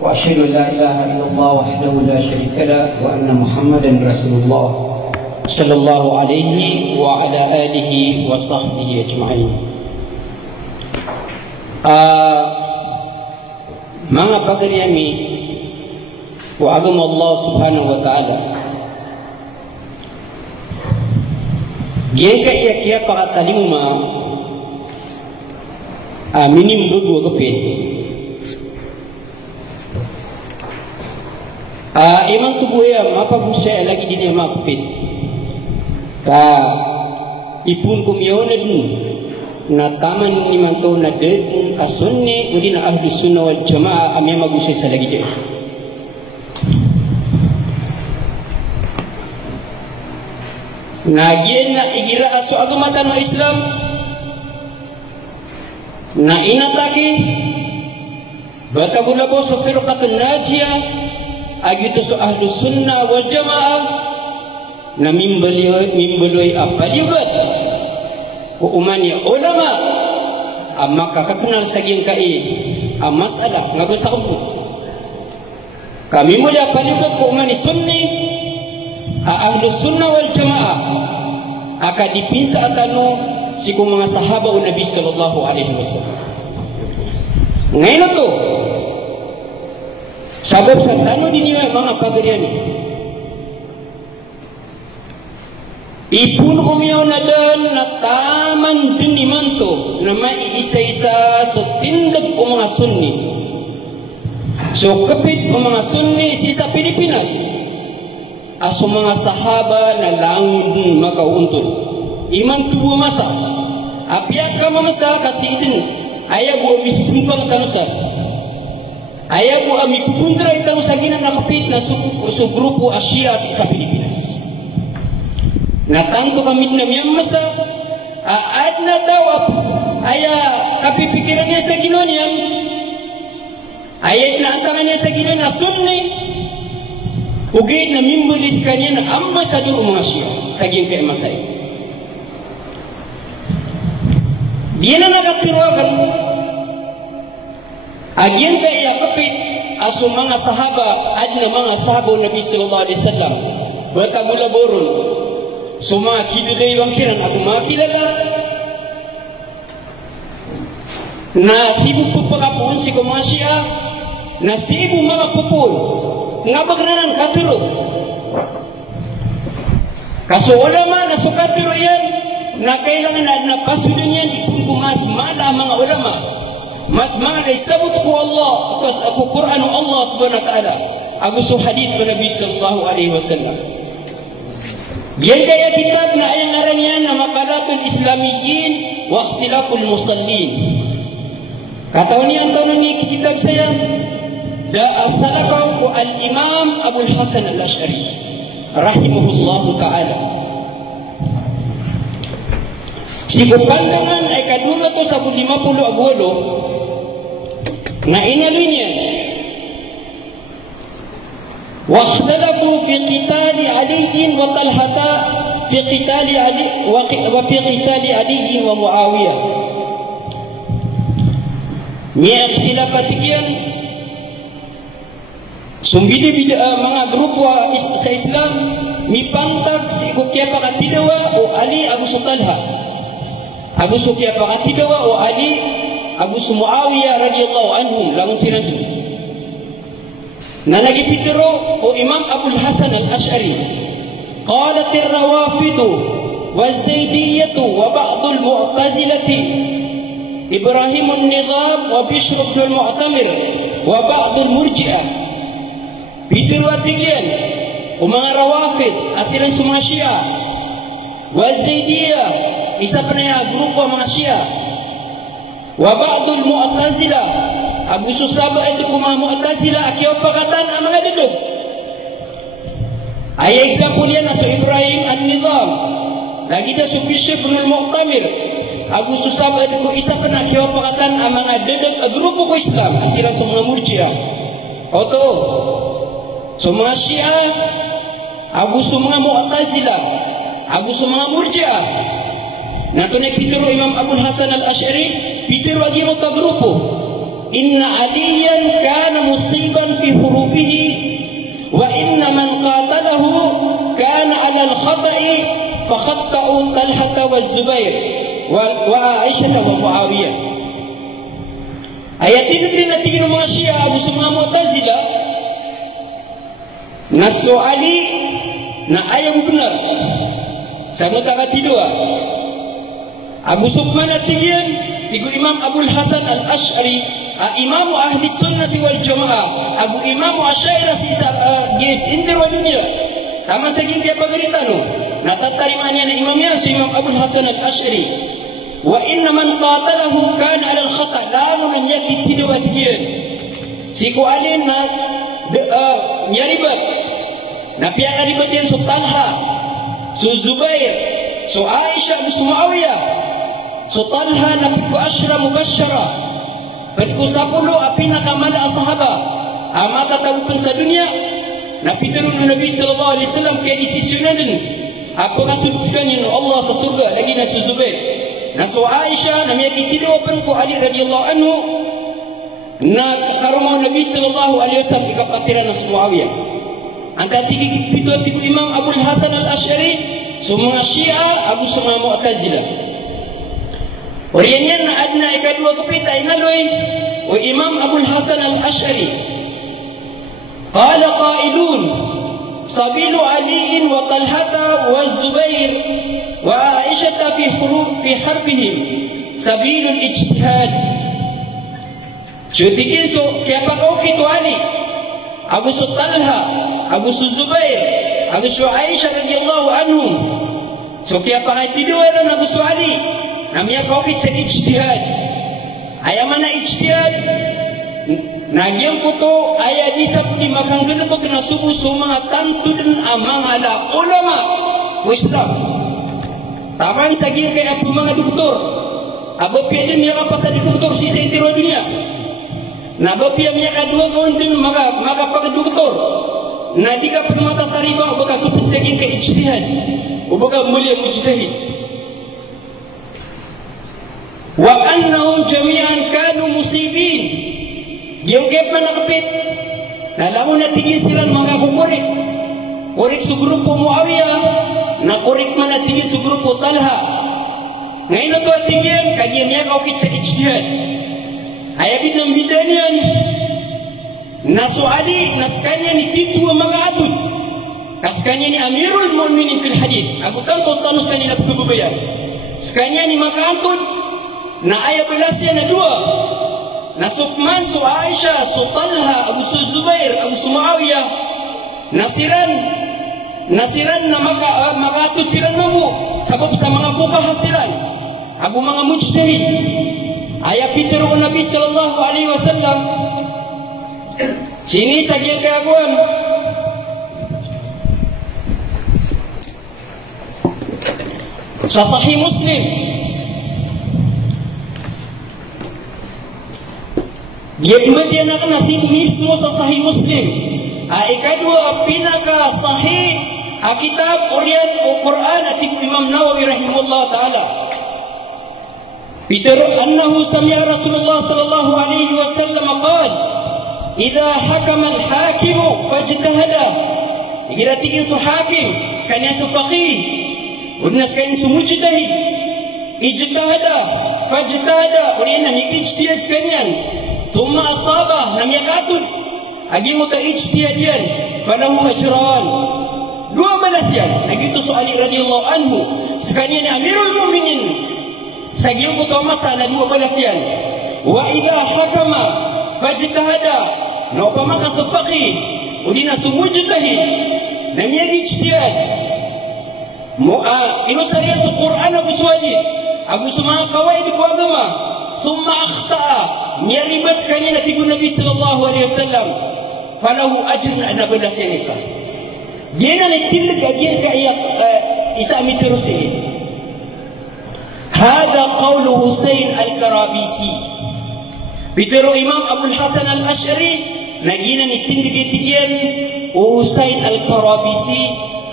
وأشهد أن لا إله إلا الله وحده لا شريك له وأن محمدا رسول الله صلى الله عليه وعلى آله وصحبه أجمعين. Mga pagariami wa agama Allah subhanahu wa ta'ala Giyan ka iya pakatalima minim dua kapit. Imang tubuya mapagusya lagi din yung makapit. Ipun kumiyonad na taman ni manto na ded asunni udi na ahlu sunnah wal jamaah amya magusya sa lagi din. Nagyan na igira aso agumatan ng Islam na inatake batagulabo sa firqatun najiyah agito sa ahlu sunnah wal jamaah na mimbeloy apaliugat o umani ulama ang makakakenal sa gingkai ang masalah nga sa kumput kami muli apaliugat ko umani sunni ahlu sunnah wal jamaah akadipisa atano si kung mga sahaba o Nabi sallallahu alaihi wasallam ngayon na to sabab sa tano din yung mga pagariani ipun kumiyaw na dan na taman din ni manto na may isa-isa so tindag o mga sunni so kapit o mga sunni sa Pilipinas aso mga sahaba na langin makauntod imang tubo masa apiak ka mamasa kasi din ayaw o misisimpang tanusar ayaw ko ami pupuntra itang sa ginanakapit na su grupo Asia sa Pilipinas. Natanto kami na miyang masa aad na tawap aya kapipikiran niya sa ginon yan ayat na antangan niya sa ginon na sunni ugit na mimbulis kanya na ambasador mga Asia sa ginon kay Masay. Diyan na nakatiruakan agyan ka iakapit aso mga sahaba ad na mga sahaba Nabi sallallahu alaihi wasallam batagulaboron so mga kiduday wangkiran at mga kilala na sibuk pagpakapuon si kumasya na sibuk mga pupul nga bagranan katiro kaso ulama na sukatiro yan na kailangan na pasudan yan ipunkumas mala mga ulama mas mga isabot ko Allah atas aku Quran Allah subhanahu wa ta'ala aku su hadith Nabi sallallahu alaihi wasallam yan kaya kitab na ayang ngaran yan na Maqalatul Islamiyyin wa Ikhtilaful Musallin katawan niya ang taon ni kitab saya da asalakaw ko al-Imam Abul Hasan al-Ash'ari rahimahullahu ta'ala si pandangan ay kadula to sa 50 agulo na inaloy niya wakhtalafu fi qitali Ali wa Talhata fi qitali Ali wa fi qitali Ali wa Muawiyah niya ikhtilafatikian sumbidi mga grupo sa Islam mipantag si kukya pakatidawa o Ali Abu Talha Abu Sufyan pakatidawa o Ali Abu Muawiyah radhiyallahu anhum lawan sinadu na nagipitiro o Imam Abul Hasan al-Ash'ari qalat ar-rawafid wa az-zaydiyyah wa ba'd al-mu'tazilah Ibrahim an-Nizam wa Bishr ibn al-Mu'tamir wa ba'd al-murji'ah pitiro atigian o mga rawafid asilan sumang Shia wa az-zaydiyyah isa pa na grupo mga Shia wa ba'dul mu'tazila abu susaba ito kung mga mu'tazila akiyaw pakatan ang mga dudog ay example yan na sa Ibrahim an-Nizam lagi na sa Bishr ibn al-Mu'tamir abu susaba ito kung isa pa na akiyaw pakatan ang mga dudog grupo ko Islam asira sa mga murjiah oto sa mga Shia abu sa mga mu'tazila abu sa mga murjiah natunay pitiro Imam Abul Hasan al-Ash'ari pitiro agiro ta grupo inna aliyan fakhatta'u Talhata wa Zubair wa Aisyah wa Muawiyah. Ayat ini kena tinggi mga Syiah Abu Summa Mu'tazilah na soali na ayaw benar sama tak tidua Abu Sufyan atigian tigu Imam Abul Hasan Al-Ash'ari Imam Ahli Sunnati wal Jamaah Abu Imam Asyairah sisa indir wa dunia tama saging dia pagaritano natatarimanya na imamnya si Imam Abul Hasan Al-Ash'ari wa inna man qatalahu kana ala al-khata' lamun yakit tidua atigian si ku alin na nyaribat na piyaka ribat yan so Talha so Zubair so Aisyah so Muawiyah so Talha na piku asyra mubasyara piku 10 pinakamala sahaba amata tagupan sa dunia na piturun ng Nabi sallallahu alaihi wasallam kaya desisyonan din apa kasubskan yun Allah sa surga lagi na so Zubair na so Aisyah na miyaki tinuwapan ko Ali radiyallahu anhu na karumah Nabi sallallahu alaihi wasallam ikapatiran na so Muawiyah antara tiga Imam Abul Hasan Al-Ash'ari semua Syiah Abu Summa Mu'tazilah oriyan na adna ikadua kapita inaloy o Imam Abul Hasan Al-Ash'ari qala qailun sabilu Ali wa Talhata wa Zubair wa Aisyah fi harbihim sabilul ijtihad Cubikin so kaya kau kitu Ali Abu Talha Abu Zubair Abu Aisyah radhiyallahu anhum so kaya tidur ran Abu Ali namanya kau kita ijtihad ayah mana ijtihad nagyang ko to ayah di sa pudi makanggan po kena subuh suma tantu dan amang ala ulama Islam taman sagi kaya abu mga doktor abo piyadin niya apa sa doktor si sa intiro dunia na abo piyadin niya kadua kawan din mga pagdoktor na di ka pagmata tariba o baka tupit sagi ka ijtihad o baka mulia mujtahid wa annahum jami'an kanu musibin yung kaya pa nakapit nalaman na tigil silang mga kukurik kurik sa grupo Muawiyah na kurik man na tigil sa grupo Talha ngayon na ito at tigil kanya niya kaupit sa ijtihad ayabin ng bidan yan nasuali naskanya ni titu ang mga atut kaskanya ni Amirul Mu'minin fil hadith aku tanto tanus kanina pagkababayan skanya ni mga atut na ayabilasya na dua na Sukman, su Aisyah, su Talha, Abu Zubair, Abu Muawiyah nasiran na makatut silang mabu sabab sa mga fuqaha silang abu mga mujtahid ayat pituro Nabi sallallahu alaihi wasallam sini sagian keaguan sa Sahih Muslim dia kemudian akan nasib mismo sa Sahih Muslim ikadua pinaka sahih kitab Orian o Quran at Imam Nawawi rahimahullah ta'ala pitero annahu sami'a Rasulullah sallallahu alaihi wasallam qala idza hakama al-hakim fajtahada igiratigin su hakim sekalian su faqih udna sekalian su mujtahid ijtahada fajtahada urina ijtihad sekalian thumma asaba nam yakatun agi mo ta ijtihad yan falahu ajran dua balas yan nagitu su Ali radhiyallahu anhu sekalian ni Amirul Mu'minin sagiyo ko ta masala dua balas yan wa idha hakama fajtahada no pamaka sa faqih udina su mujtahid nam ijtihad inusariya su Quran aku suwadi aku semua kawaid ko agama thumma akhta'a nyaribat sekali na tigu Nabi sallallahu alaihi wasallam falahu ajrun ana balas yan isa gina na tilig agir ka isa mitirusi hada qawlu Husain al-Karabisi bitero Imam Abul Hasan al-Ash'ari na gina ni tindig-tigyan Husain al-Karabisi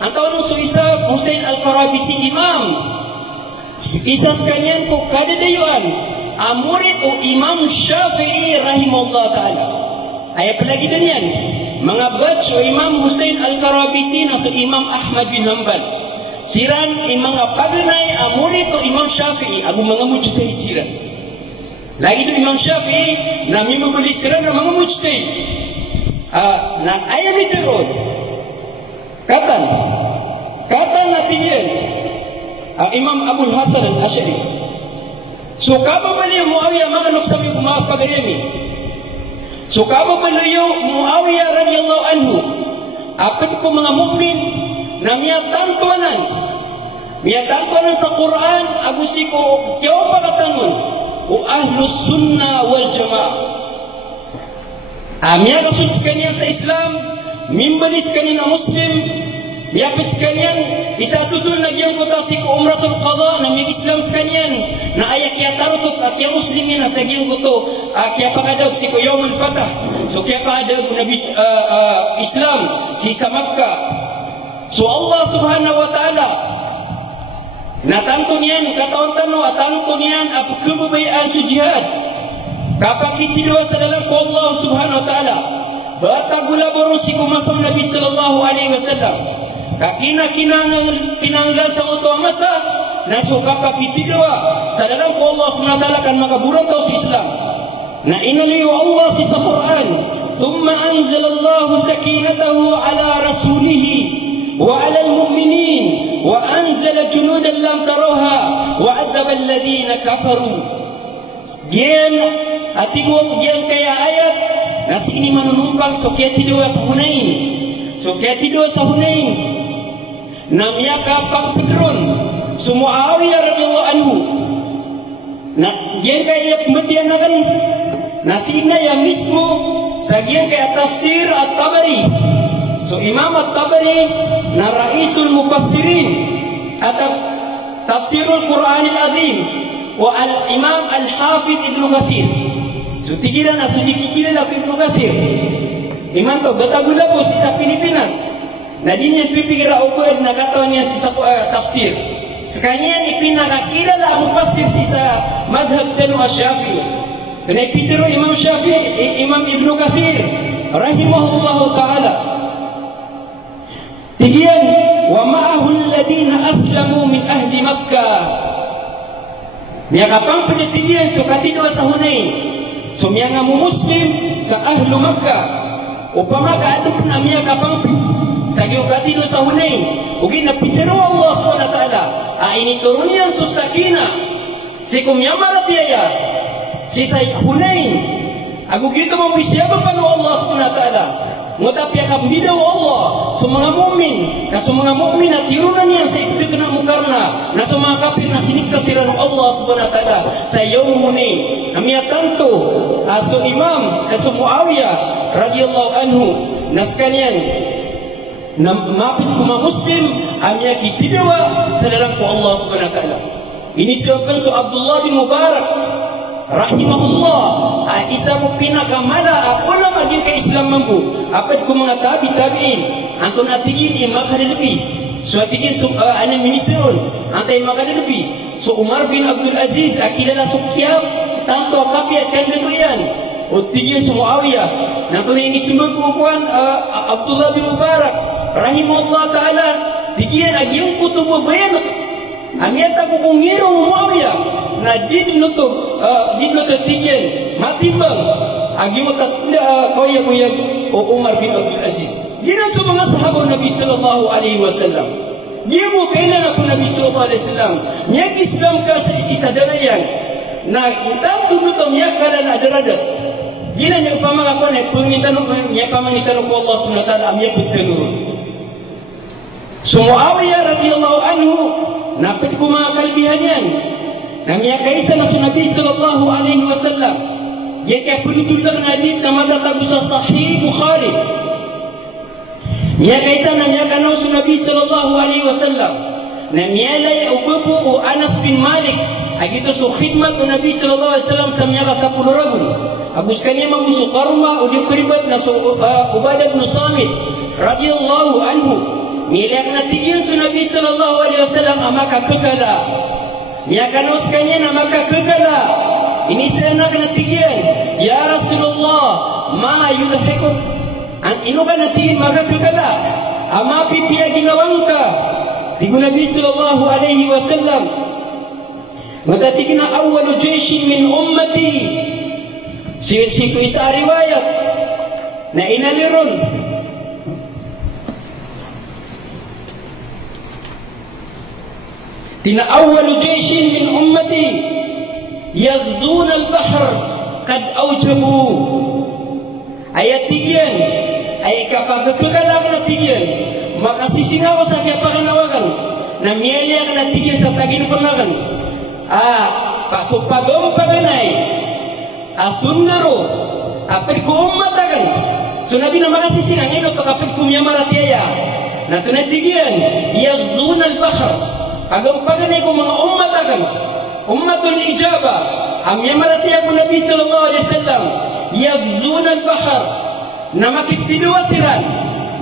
ang tawag so isa Husain al-Karabisi imam isa kanyan ko kadadayuan murid o Imam Syafi'i rahimahullah ta'ala ay palagi din yan mga batch o Imam Husain al-Karabisi na sa Imam Ahmad bin Hanbal siran imang apaganay amuni to Imam Syafi'i agu mga mujtahid siran. Lagi tu Imam Syafi'i na mimubuli siran na mga mujtahid. Na ayam itu katan natin yan Imam Abul Hasan al-Ash'ari. So kaba baliyo Muawiyah mga nuksami kumapagayami. So kaba baliyo Muawiyah radiyallahu anhu apit ko mga mukmin na miyatantuanan sa Quran agusi ko kaya pagkatangon o ahlus sunnah wal jamaah. Miya kasud sekalian sa Islam, mimbalis kanina Muslim, miyapit sekalian, isa tudul na giyang ko si ko umratul qadha na miyag Islam sekalian, na ayak kaya tarutot at kaya Muslimin na sa giyang ko to, kaya pakadaw si ko Yawmul Fatah, so kaya pakadaw ko Nabi Islam, si sa Makkah. So Allah subhanahu wa ta'ala, natanto niyan, kataon-tano, atanto niyan, kebabayaan sa jihad. Kapag kitilawa sa dalam ko Allah subhanahu wa ta'ala, batagula baru si kumasam Nabi sallallahu alaihi wasallam. Kinanglan sa utuang masa, naso kapag kitilawa sa dalam ko Allah subhanahu wa ta'ala kan makaburan tau sa Islam. Na inaliyo Allah si sa Quran, thumma anzalallahu sakinatahu ala rasulihi wa ala al-mu'minin wa anzala junudan lam tarawha wa adaba alladhina kafaru. Gian atigwag gian kaya ayat nasi ini manunumpang so kaya tidawa sa Hunain namya kapag pedron so Muawiyah radhiyallahu anhu na gian kaya pemetian nakan nasi ina ya mismo sa gian kaya tafsir at-Tabari. So Imam at-Tabari na raisul mufassirin atas tafsirul Quranil Azim wa al-Imam al-Hafidh Ibnu Katsir. So tigilan na sudikikilan ako Ibnu Katsir. Iman to batagula po sa Pilipinas. Na di niya pipikira o na katawan niya sa tafsir. Sekanya ipinakakira la mufassir sa madhab tanu Asy-Syafi'i. Kena pitiro Imam Syafi'i, Imam Ibnu Katsir rahimahullahu taala. Tigian wa ma'ahu alladhina aslamu min ahli Makkah. Miya kapang penyetinggian so katidaw sa Hunain. So miya nga Muslim sa ahlu Makkah. Upama kaadop na miya kapang sa katidaw sa Hunain. Ugin na pitero Allah SWT. Ini turunian so sakina. Si kumya maratiyaya. Si sa Hunain. Agu gitu mabisiyaba pa no Allah SWT. Ngutap ya kambidaw Allah sa mga mu'min na sa mga mu'min na tirunan niya sa ito na mukarna na sa mga kapir na siniksa sila ng Allah subhanahu wa ta'ala sa Yawm Hunain na miyatanto sa Imam sa Muawiyah radiyallahu anhu na sekalian na mapit ko mga Muslim amya kitidawa sa dalam ko Allah subhanahu wa ta'ala. Ini siapkan so Abdullah bin Mubarak rahimahullah isa ko pinakamala ako na maging ka-Islam mampu apat ko mga tabi-tabiin anton atigin makada lebih so atigin ministron antay makada lebih so Umar bin Abdul Aziz akilala sukyab tanto akapiat kandaruyan o tigin so Muawiyah nato yung isimbag kukuan Abdullah bin Mubarak rahimahullah ta'ala tigin agyong kutubo bayan amiyata ko kung ngirong Muawiyah na dinutup tigyan matimbang agiwat koya o Umar bin Abdul Aziz. Ginan sa mga sahabaw Nabi sallallahu alaihi wasallam. Di mo kailan ako Nabi sallallahu alaihi wasallam. Niyag Islam ka sa isisadarayan na itang tunutom niya kalan adaradat. Ginan niya upamang ako na pangitanong niya pamangitanong ko Allah subhanahu wa ta'ala amya kutanurun. So Muawiyah radiyallahu anhu napit ko mga kalbihan yan. Namanya kaisa na Nabi sallallahu alaihi wasallam. Dia kaya penitulah hadis na matatago sa Sahih Bukhari. Niya kaisa na niya kano Nabi sallallahu alaihi wasallam. Na niya lay upupo o Anas bin Malik. Agito so khidmat o Nabi sallallahu alaihi wasallam sa niya sa puluragun. Agus kanya maguso karma o di keribat na so Ubadah bin Samit radhiyallahu anhu. Nilak na tigil sa Nabi sallallahu alaihi wasallam amaka kekala. Niya kanos kanya na makakagala. Ini sana kena tigian. Ya Rasulullah, ma yulhikuk. An ino ka natin makakagala. Ama pipiya ginawang ka. Tigu Nabi sallallahu alaihi wasallam matatikna awwalu jayshin min ummati. Si isa riwayat na inaliron tina awwalu jayshin min ummati yaghzuna al-bahr qad awjabu. Ayat tigian ay kapag kagalang na tigian makasisingaw sa kaya pakanawagan na miyaliang na tigian sa tagin pangagan pasupagong paganay asundaro apit ko ummatagan sunabi na makasisingaw ngayon kapag kumyamaratiaya na tunatigian yaghzuna al-bahr agam paganay ko mga ummatagan ummatul ijaba amyamaratiya ko Nabi sallallahu alaihi wasallam yaghzuna al-bahr na makiptidwa siran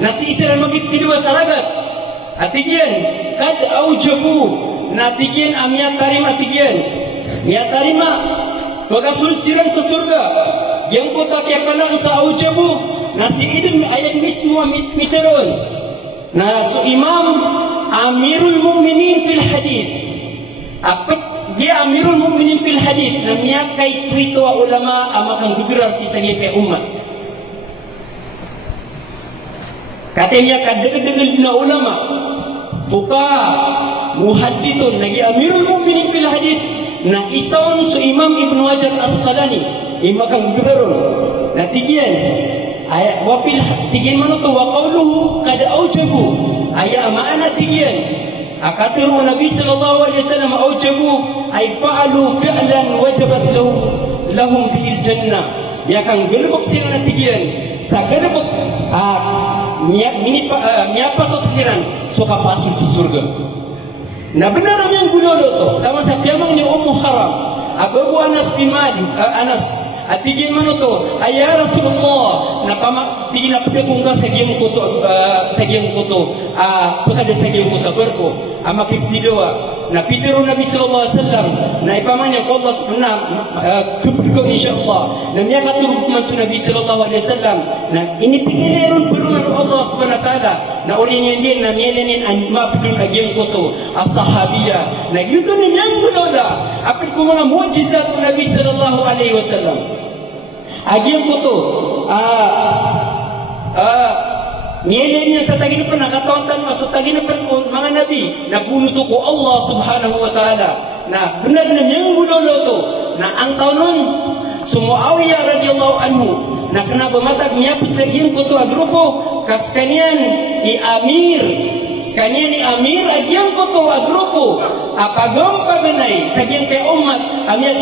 nasisiran makiptidwa sa ragat atigyan kad aujabu na atigyan amya tarima atigyan miya tarima magasul siran sa surga yang kota kaya panang sa aujabu nasi idin ayat mismo miteron na so imam amirul mu'minin fil hadith apat dia amirul mu'minin fil hadith na miya kay tuito ulama amakang guguran si sagi kay umat. Katanya kadang-kadang na ulama fuqaha muhaddithun lagi amirul mu'minin fil hadith na isaon su Imam Ibnu Hajar Asqalani imakang guguran na tigian ayat wa fil tigian mana tu wa qawluhu qad aujabu ayat ma'ana tigian akatiru Nabi sallallahu alaihi wasallam aujabu ay fa'alu fi'lan wajabat lahum bil jannah ya kang gelbok sira tigian sa gelbok miapa to pikiran suka pasuk sa surga na benar yang gulo to tama sa piyamang ni Ummu Haram ababu Anas bin Malik Anas atigin mano to ay Rasulullah na pama tigin na pagkung ka sa giyang kuto pagkada sa giyang kuto berko amakiptidoa na pitiro Nabi sallallahu alaihi wasallam na ipamanya ko Allah subhanahu kubro insyaallah na miya katuruk man su Nabi sallallahu alaihi wasallam na ini pingileron beruman Allah subhanahu wa taala na urin yan na mielenin ang mapidun agiyang kuto as-sahabiya na yuto ni yang gulola apit ko mga mujizat Nabi sallallahu alaihi wasallam agiyang kuto niya sa tagin pa nakatontan masuk tagin pa mga nabi na punuto ko Allah subhanahu wa ta'ala na benar na niyang guloloto na ang kaunon Muawiyah radhiyallahu anhu na kena bermatag miapit sa giyang kuto agrupo kas kanyan i amir skanya ni amir agiyang kuto agrupo apagom paganay sa giyang kay umat amya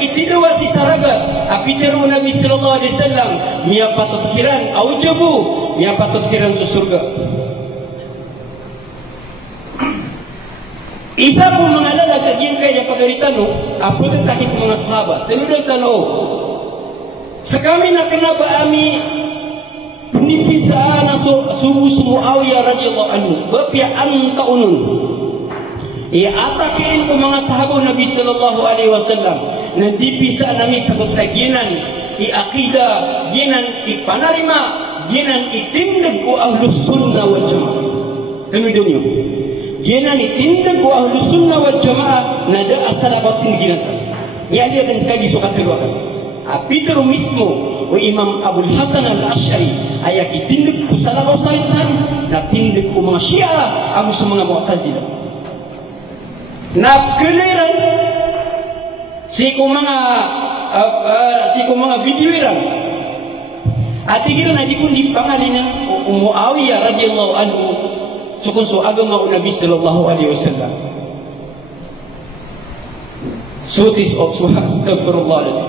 kitidawa si saragat apitiru Nabi sallallahu alaihi wasallam miya patutkiran aujabu miya patutkiran sa surga. Isa po mengalala kagiyang kaya pagaritano apa ang takit mga sahabat tenuday talo sa kami na kanaba ami pinipisa na subu Muawiyah radhiyallahu anhu bapya ang taunun atakin ko mga sahabat Nabi sallallahu alaihi wasallam na dipisa nami sagot sa ginan aqida ginan ipanarima ginan itindig ko ahlus sunnah wal jamaah tenuday niyo ginan itindig ko ahlus sunnah wal jamaah na da asalabatin ginan sa ya dia kan kagi suka terwakan apitero mismo o Imam Abul Hasan Al-Asy'ari ayak itindig ko salabaw saritan na tindig ko mga Syiah ang sa mga Mu'tazilah na keliran si ko mga video iran atigiran na di kundi pangalan Muawiyah radhiyallahu anhu sukunso agama Nabi sallallahu alaihi wasallam sutis of astaghfirullah alaihi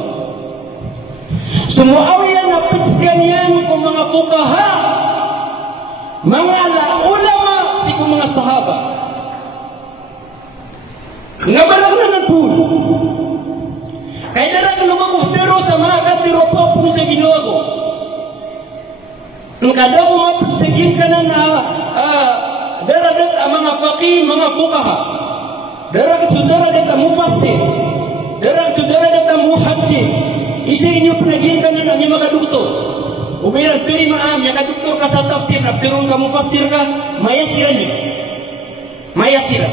Muawiyah na pitskanian kung mga fuqaha mga ulama si kung mga sahaba nabarang na nagpulo kaya na lumagutero sa mga katiro po sa ginawa ko ang kada ko mapagsagin ka na daradat ang mga faqih, mga fuqaha daradat sudaradat ang mufassir daradat sudaradat ang muhaddith isa inyo panagin ka na ng mga doktor ubiran terima ang yung doktor ka sa tafsir na terong ka mufassir ka mayasiran niyo maya sila.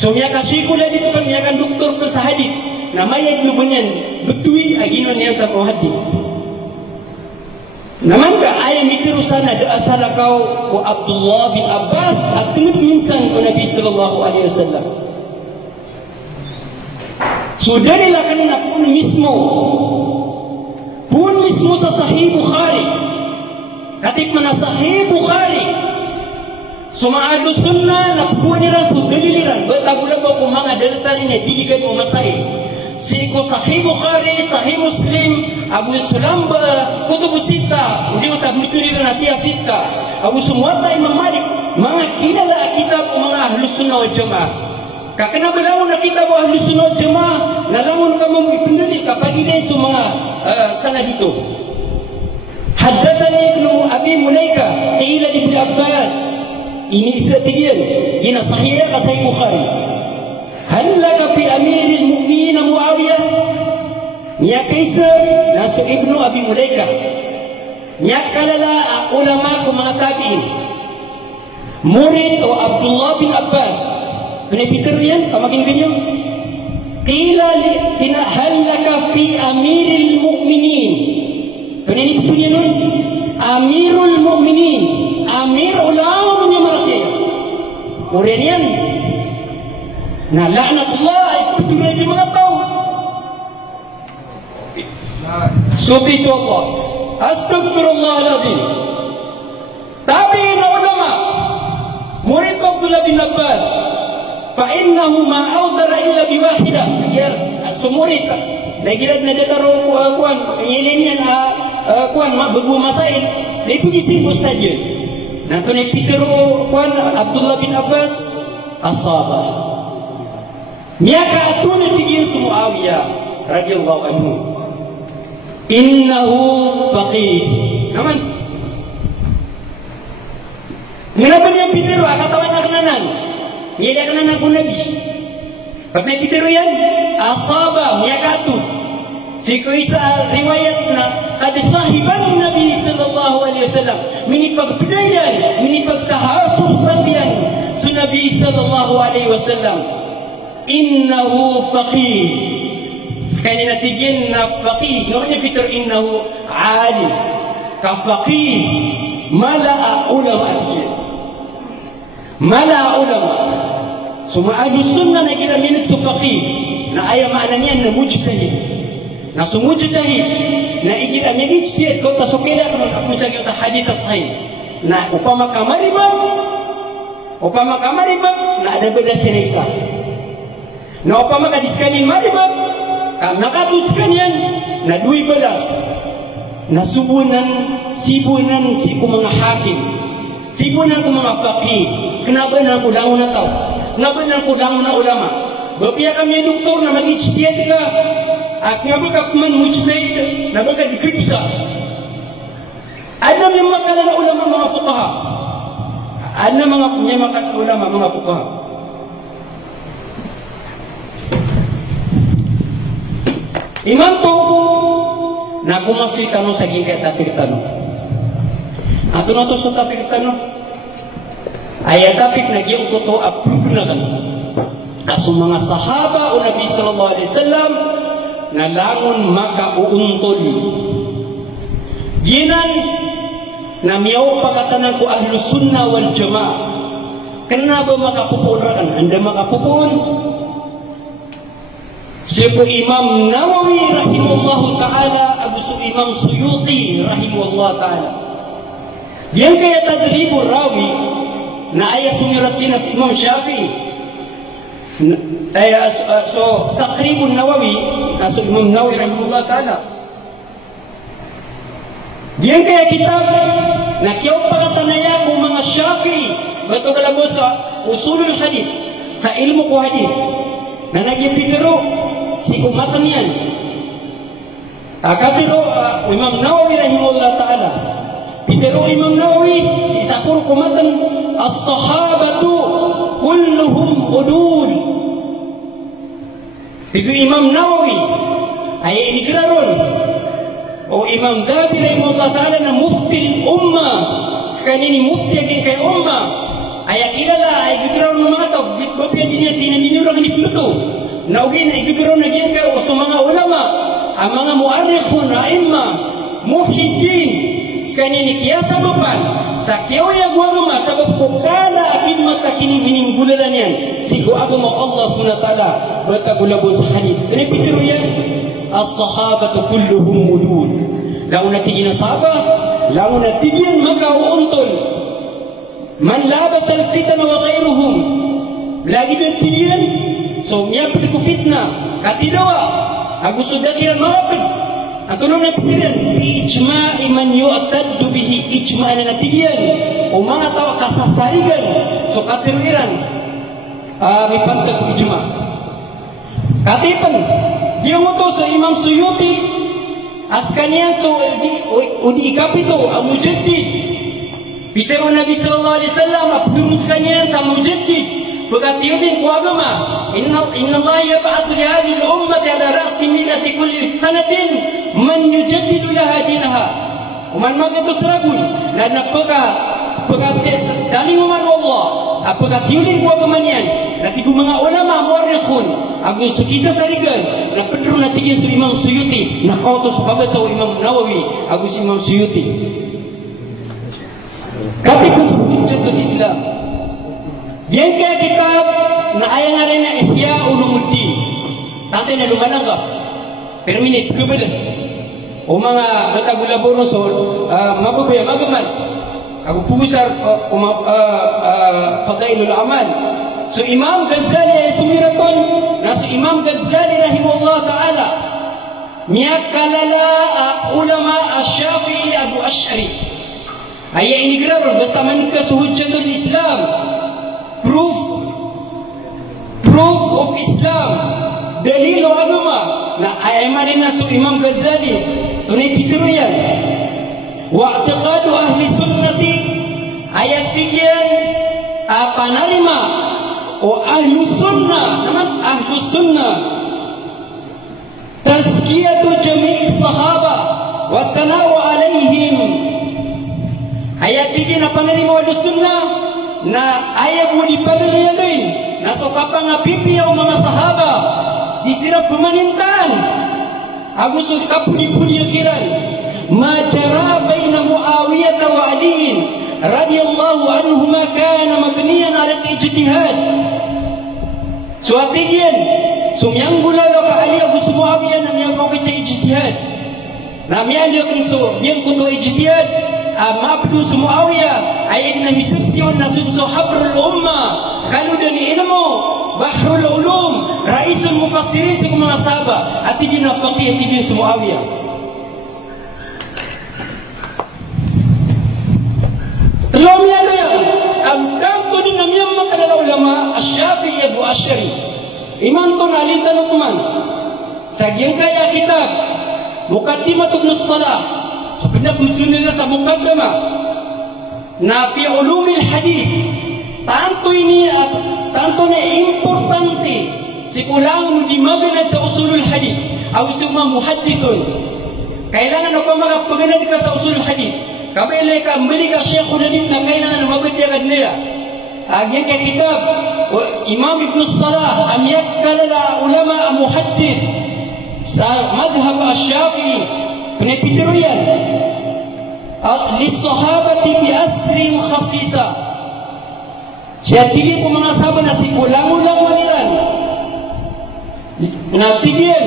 So miya ka sikula dito kan miya kan doktor pa sa hadith na maya dulu bunyan betui aginon niya sa hadith. Naman ka ay mikir sana da asala kau ko Abdullah bin Abbas at tungod minsan ko Nabi sallallahu alaihi wasallam. So dalila kanina pun mismo sa Sahih Bukhari. Katip man Sahih Bukhari. Sumaado sunnah na pukuan nila so daliliran. Batagula ba kung mga dalita niya digigan mo masay. Siko Sahih Bukhari, Sahih Muslim, Abu Sulamba, Kutubu Sita, hindi ko tablikuri na siya Sita. Abu Sumuata, Imam Malik, mga kilala kitab o mga Ahlus Sunnah wal Jamaah. Kakinabalamon na kitab o Ahlus Sunnah wal Jamaah, nalamon ka mong ipindali kapag ilay sa mga sana dito. Haddatani Ibnu Abi Mulaika, Qila Ibn Abbas, ini isa tigyan, gina Sahih ka Sahih Bukhari. Hal laka fi amiril mu'minin Muawiyah? Niya kaisa naso Ibnu Abi Mulaika. Niya kalala ulama ko mga tabi'in. Murid o Abdullah bin Abbas. Pinipiter yan, pamaging ganyan. Qila hal laka fi amiril mu'minin. Pinipiter yan nun. Amirul mu'minin. Amir ulama niya malaki. Uriyan yan. Na laknatullah ay putuloy di mga tao. Subis Allah. Astaghfirullahaladzim. Tabi'in na ulama. Murid Abdullah bin Abbas. Fa'innahu ma'awdara illa biwahida. Sumurid. Nagirad na dataro kuwan. Ngilin yan kuwan. Bagu masail. Naikuji sibus tayo. Nantunay pitero kuwan. Abdullah bin Abbas. Asaba. Niaka atuna tigin si Muawiyah radhiyallahu anhu. Innahu faqih. Naman. Nginaban yang pitero akatawan aknanan. Niya aknanan ko nabi. Pag may pitero yan, asaba miyakatu. Si Kuisa riwayat na kad sahiban Nabi sallallahu alaihi wasallam minipagpidayan, minipagsahasohbat yan sa Nabi sallallahu alaihi wasallam. Innahu faqih. Sekali natigin na faqih. Namanya Peter innahu alim. Ka faqih. Mala'a ulama atigin. Mala'a ulama. Suma'adu sunnah na kira minit sa faqih. Na ayaw maana niyan na mujtahid. Na sumujtahid. Na ikita niya ijtihad ko tasukila kung ako sa iyo ta hadith sahih. Na upama kamaribag. Na ada beda sinisa. Na upama kadiskanin maribag, nakatutskan yan, na 12, na sibunan si ko mga hakim, sibunan ko mga faqih, kenapa na kulangon na tao, kenapa na kulangon na ulama, babiya kami yung doktor na mag-ijtihad ka, at nga ba ka man mujtahid, na ba ka dikribusa, ano yung makala na ulama mga fuqaha, ano mga makala ulama mga fuqaha, Imam to na kumasi kanu sa gigit tapik tanong. Ato na to sa tapik tanong. Ay tapik na giyong to approve na kan. Aso mga sahaba o Nabi sallallahu alaihi wasallam na langon makauuntol. Ginan na miyaw pagkatanan ko Ahlus Sunnah wal Jamaah. Kenapa makapupunan? Anda makapupun? Siapa Imam Nawawi rahimahullah ta'ala, Abu Imam Suyuti rahimahullah ta'ala. Yang kaya tadribur rawi na ayat sumirat sinas Imam Syafi'i. So takribun Nawawi naso Imam Nawawi rahimahullah ta'ala. Yang kaya kitab na kiyaw pakatanaya kung mga Syafi'i bato kalabo sa usulul hadith, sa ilmu ko hadith na nagyapitiro si kumatan yan. Akatiro Imam Nawawi rahimahullah ta'ala. Pitiro Imam Nawawi si sapur kumatan as-sahabatu kulluhum udul. Itu Imam Nawawi ay inigraron o Imam Dhabi rahimahullah ta'ala na mufti ummah. Sekali ni mufti kay ummah Ayah kilala, ay gigiraw ng mga tao, bitbopyan din yan, tinaniniurang ni Pluto. Naugin, ay gigiraw na gyan kayo sa mga ulama, ang mga mu'arikhun, aimma, muhyiddin, sekanini kiasa mapan, sa kiawaya guagama, sabab ko kala akin mata kining-hininggulan yan, si guagama Allah SWT, bertagulabon sa hadith. Kani pitiro yan, as-sahabatu kulluhum mudud. Laun natigin na sahabat, laun natigin magkauuntol. Man labas al-fitna wa ghayruhum. Lagi bertigian, so miya ko fitna, katidawa. Aku sudah kira mapid. Ang tulong na pikiran, ijma'i man yu'taddu bihi, ijma' na natigian. O mga tao kasasarigan, so katiruiran, may pantag ijma'. Katipan, diyo mo to sa Imam Suyuti, as kanya so udi ikapito, ang mujaddid. Pitero Nabi sallallahu alaihi wasallam abdurus kanya sa mujaddid. Pagkatiyudin ko agama, inna Allah yab'athu li hadhihi al-ummati ala ra'si mi'ati kulli sanatin man yujaddidu laha dinaha. Uman magito seragun, na daling uman Allah, pagkatiyudin ko agama niyan, nati ko mga ulama mu'arikhun, agus kisah sarigan, na pedro natigin sa Imam Suyuti, nakautos pabasa o Imam Nawawi, agus Imam Suyuti. Tapi ko sa hujjatul Islam. Yan kaya kitab na ayang nga rin na Ihya Ulumuddin. Tatay na lumalang ka. Per minute, kubalas. O mga batagulaboro so, mababaya, magaman. Ako pusar, Fadailul Amal. So Imam Ghazali ay sumiraton. Na so Imam Ghazali rahimahullah ta'ala. Miyak kalala ulama Asyafi'i Abu Ash'ari. Ayah ini gerar basta manika suhujjatul Islam, proof of Islam, dalil agama. Na ayah malina su Imam Ghazali tunai pitiro yan. Wa i'tiqadu ahli sunnati ayat tigian panarima o ahli sunnah, naman ahli sunnah. Tazkiyatu jami'i sahaba wa tanawu alaihim. Ayat tiga na panarima wala sunnah na ayat mo di pagalayan na so kapang apipi ang mga sahaba di sila pemanintan agusod kapuni-puni akiran majara bayna Muawiyah wa Aliin radiyallahu anhuma kana mabniyan ala ijtihad. So atigian sumyang gulaga ka Ali agus Muawiyah na miyang mga ijtihad na miyang liya so yang kuto ijtihad mabdu sa Muawiyah ay namisaksyon na sunso habrul umma kalau dari ilmu bahrul ulum raisul mufassirin sa mga sahaba at tigin na faqih at tigin sa Muawiyah. Telaw niya ano yan ang kanto din na miyang mga ulama Asyafi'i Abu Ash'ari iman to na alintanot man sa giyang kaya kitab Muqaddimat Ibn Salah. So pinag-musun nila sa mukaddama na fi ulumil hadith tanto na importante si kulang di maganad sa usulul hadith aw summa muhaddithun kailangan na pa mga paganad ka sa usulul hadith kabilay ka mali ka syekhul hadith na kailangan mabagyagan nila agyan ka kitab Imam Ibn Salah am yakkalala ulama muhaddith sa madhab Asyafi'i penepitiro yan lissahabati bi asrin khasisa siya tigil ko mga sahabat na si kulang-ulang maniran na tigil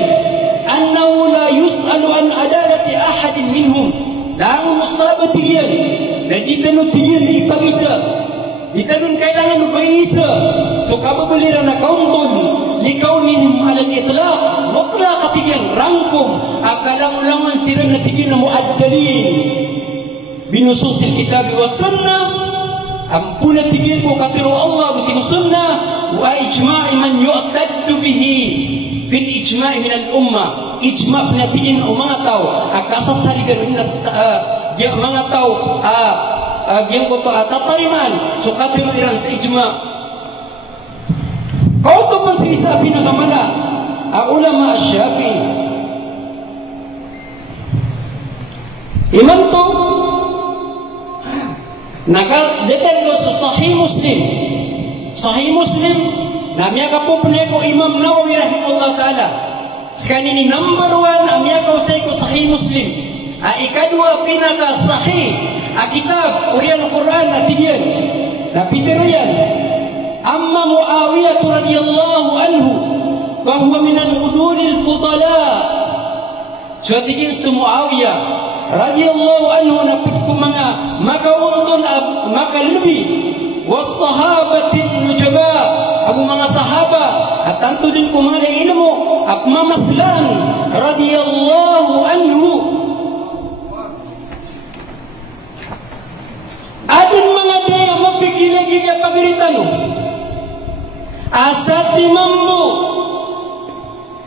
annahu la yus'alu an adalati ahadin minhum langun sahabat tigil na ditanong tigil ipag-isa ditanong kailangan mag-isa so kababaliran na kauntun likaunin alat itlaq mutlaq katigil rangkum akalang-ulangan sila natigil na muaddalin binususil kitab wa sunnah ampuna tigil ko katiro Allah gusin sunnah wa ijma'i man yu'taddu bihi fil ijma'i min al-umma ijma' natigil o mga tao akasasaligan dia mga tao yang ko tatariman so katiro iran sa ijma' kau to man sa isa pinakamala ang ulama Asyafi'i iman to Naka dekan go Sahih Muslim. Sahih Muslim namanya kapo peneko Imam Nawawi rahimahullah taala. Sekarang ini number 1 namanya kau saya ko Sahih Muslim. Ikadua pinaka sahih kitab urian Quran atidian. Tapi teruyan amma Muawiyah radhiyallahu anhu wa huwa min al-udul al-fudala. Suatigin su Muawiyah radhiyallahu anhu napit ko mga makauntun makalbi was sahabatin nujaba abu mga sahaba at tanto din ko mga ilmu at mamaslan radhiyallahu anhu. Adin mga daya mapigilagig at pagiritan asati mambo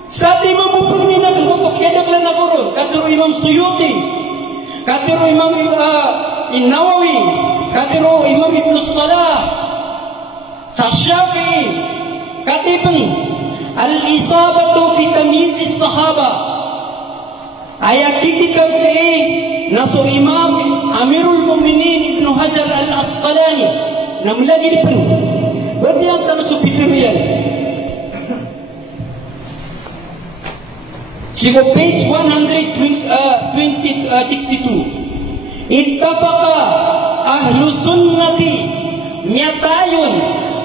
sati mambo pulminan untuk kedak lang nagurun katuro Imam Suyuti, katuro Imam Nawawi, katuro Imam Ibn Salah sa Syafi'i katipun al-isabatu fi tamyiz as-sahaba ayat kitab sahih naso Imam Amirul Mukminin Ibnu Hajar Al-Asqalani namlagi pun berarti ang tanso pitirian sigo page 162 ittafaqa ahlu sunnati nyatayon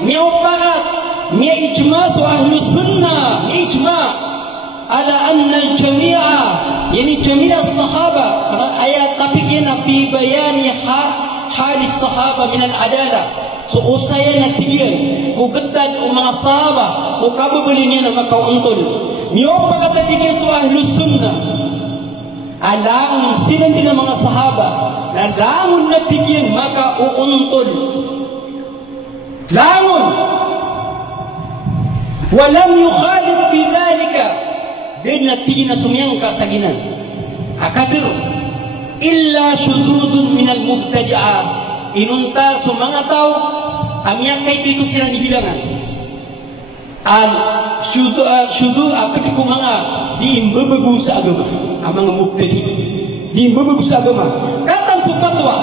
nyauparat nya ijma so ahlu sunnah ijma ala anna al-jami'a yani jami'a as-sahaba ayat tapigina fi bayani hal as-sahaba min al-adalah so usaya natigian ko getad o mga sahaba o kababali niya na makauntol niyo pagkatigyan so ahlu sunnah alangon sinan din ang mga sahaba na langon natigyan makauuntol langon walam yukhalif fi dhalika din natigyan na sumiyang kasaginan akadir illa syududun minal mubtadi'ah inunta sa mga tao ang yakay dito silang ibilangan al syudu apit ko mga di imbabago sa agama ang mga mubtadi di imbabago sa agama katang sa fatwa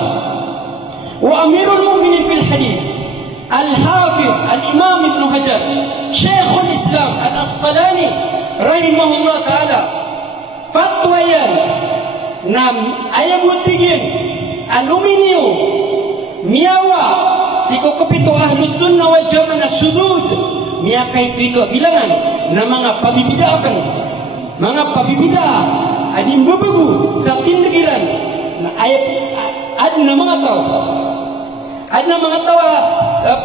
wa amirul mu'minin fil hadith al-hafiz al-imam Ibn Hajar Sheikhul Islam al-Asqalani rahimahullah ta'ala fatwa yan na ayaw tigin aluminium miyawa siko kapito ahlus sunnah wal jamaah syudud miyakay pito bilangan na mga pabibidaan mga pabibidaan ading babago sa tindagiran na ayat ad na mga tao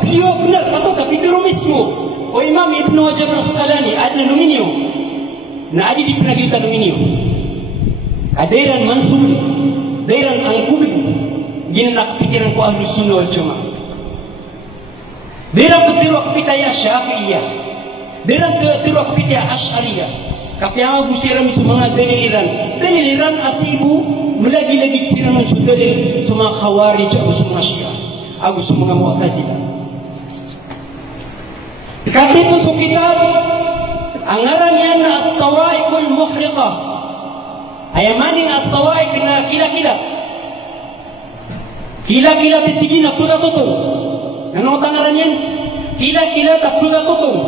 piliyo benar kato kapitiro mismo o Imam Ibn Hajar Asqalani ad na aluminium na adi di pinagitan aluminium adairan mansur dairan ang kubig gina nakapikiran ko ahlus sunnah wal jamaah dairan petiro kapitaya Syafi'iyah dairan petiro kapitaya Asy'ariyah kapiyama busiran sa mga daliliran asibu melagi-lagi siraman sa dalil sa mga khawarij o sa mga Syiah o sa mga Mu'tazilah katipo sa kitab ang ngaran yan na as-sawa'iqul muhriqah ayamanin as-sawa'iq na kila-kila titigin na pura tutong ano tangaran yan? kila-kila ta pura tutong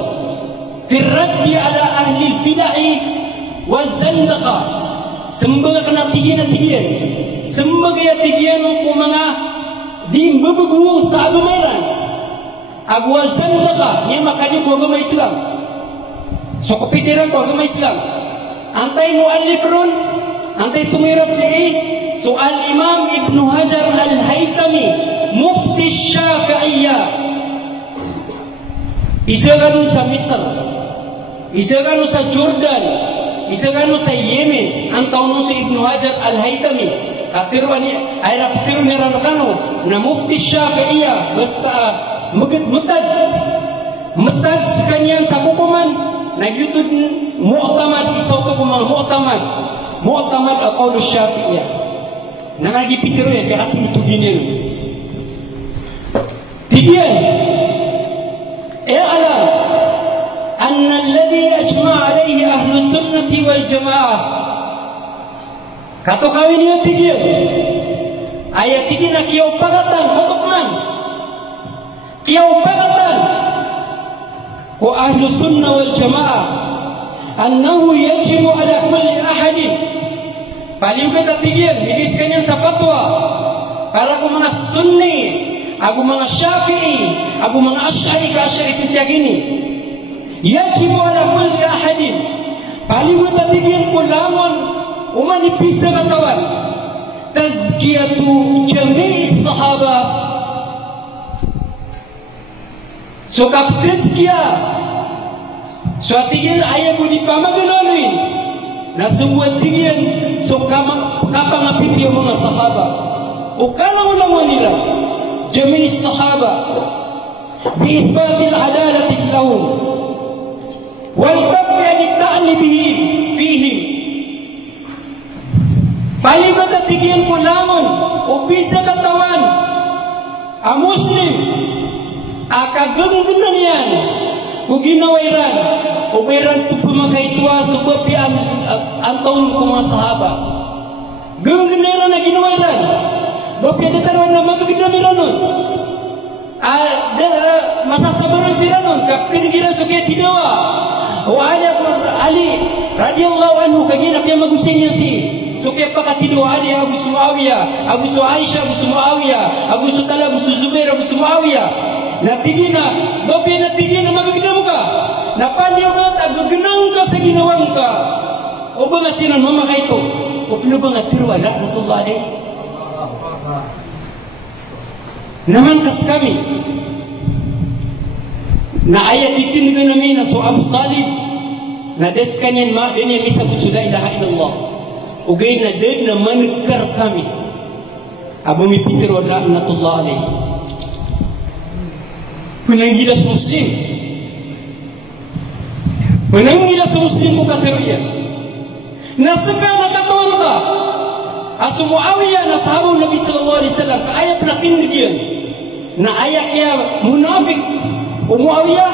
firraddi ala ahli bid'ah wa zandaqa sembaga kena tigian sembaga tigian ko mga di mabago sa agamaran agwa zandaqa niya makanya ko agama Islam so kapitiran ko agama Islam antay muallif ron antay sumirat sige so al-Imam Ibn Hajar al-Haytami mufti Syafi'iyah isa ganun sa Misr isa ganun sa Jordan isa ganun sa Yemen ang taon sa Ibn Hajar al-Haytami katiruan niya ay rapitiruan niya ranakano na mufti Syafi'iyah basta matad sa kanyang sa kukuman nagyutod mu'tamad isaw to kung mga mu'tamad ang qawl Syafi'iyah nangagipitiro yan kaya atong ituginin tigyan alam anna alladhi ajma' alayhi ahlu sunnati wal jama'ah kato kawin niya tigyan ayat tigyan na kiyaw pagatan kotok Kiaupagatan ko ahlu sunnah wal jamaah annahu yajibu ala kulli ahadin paling kita tigil bidiskannya sa fatwa para ko mga sunni aku mga syafi'i aku mga asy'ari ka asy'ari pisyagini yajibu ala kulli ahadin paling kita tigil ko lamon umanipis sa katawan tazkiyatu jami'is sahaba so kaptizkia so atigil ayaw mo di pamaganonoin na sumuat tigil so kapangapit yung mga sahaba o kalang-ulang nila jami' sahaba biithbatil adalatin lahum wal kafi anita'ani fihim paligot at tigil ko lamon o bisa katawan a muslim akagenggenan yan kung ginawairan o mayroon po pumakaitwa sa bapi ang taon ko mga sahaba genggenan na ginawairan bapi ang dataruan na magagdamiran nun masasabaran sila nun kapkinigira sa kaya tinawa o Ali radiyallahu anhu kaginap yung magusing niya so kaya pakatidwa Ali Abu Muawiyah Abu Aisha Abu Muawiyah Abu Talha Abu Zubair Abu Muawiyah natigina babi natigina magagdam ka napandiw ka agagnang ka sa ginawang ka o ba nga sinan mamakay ko o pino ba nga tirwa laknatullah alayhi naman kas kami na ayat itin nga namin na so Abu Talib na des kanyan ma din yung isa kutsu la ilaha illallah o gay na din na managkar kami abo mi pitiro laknatullah alayhi Menanggilas Muslim ko kateruya nasaka nakatawan ka asu Muawiyah na sahabat Nabi sallallahu alaihi wasallam ayat nakindigian na ayat ya munafik o Muawiyah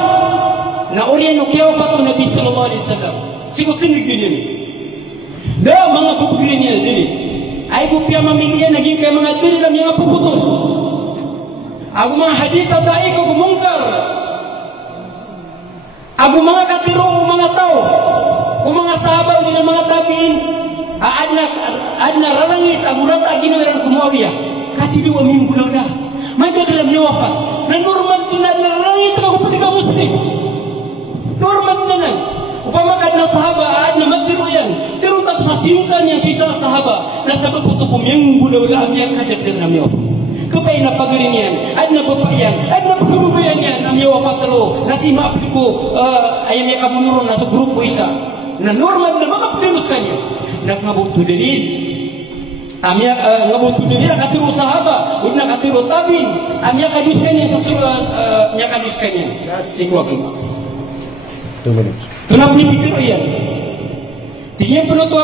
na oriyan o kiyaw Nabi sallallahu alaihi wasallam sigo kindigian da mga pupugin niya dili ay bupya mamilian naging kay mga dili lang mga puputol aku mga hadith at daif ako mungkar aku mga katiro mga tao kung mga sahabaw din mga tabiin adna rarangit aku rata ginawaran Muawiyah katidiwa mimbulaw na magagalam niya wafat na normal na rarangit ako pati ka muslim normal na lang upamakad na sahaba adna magtiro yan tiro tap sa simkan niya sa isa sahaba na sabag po ito kumimbulaw na ang yan kadagdag na niya wafat kapay na pagarinyan, at na babayan, at na pagkababayan yan, ang yawa patalo, na si maapil ko, ayam niya kamunuro na sa grupo isa, na normal na makapatiros kanya, nakabuto dalil. Amya ngabuto dalil, nakatiro sahaba, huwag nakatiro tabin, amya kadus kanya sa surah, amya kadus kanya. Sigwa kings. 2 minutes. Tunap ni Peter yan. Tingin po ito,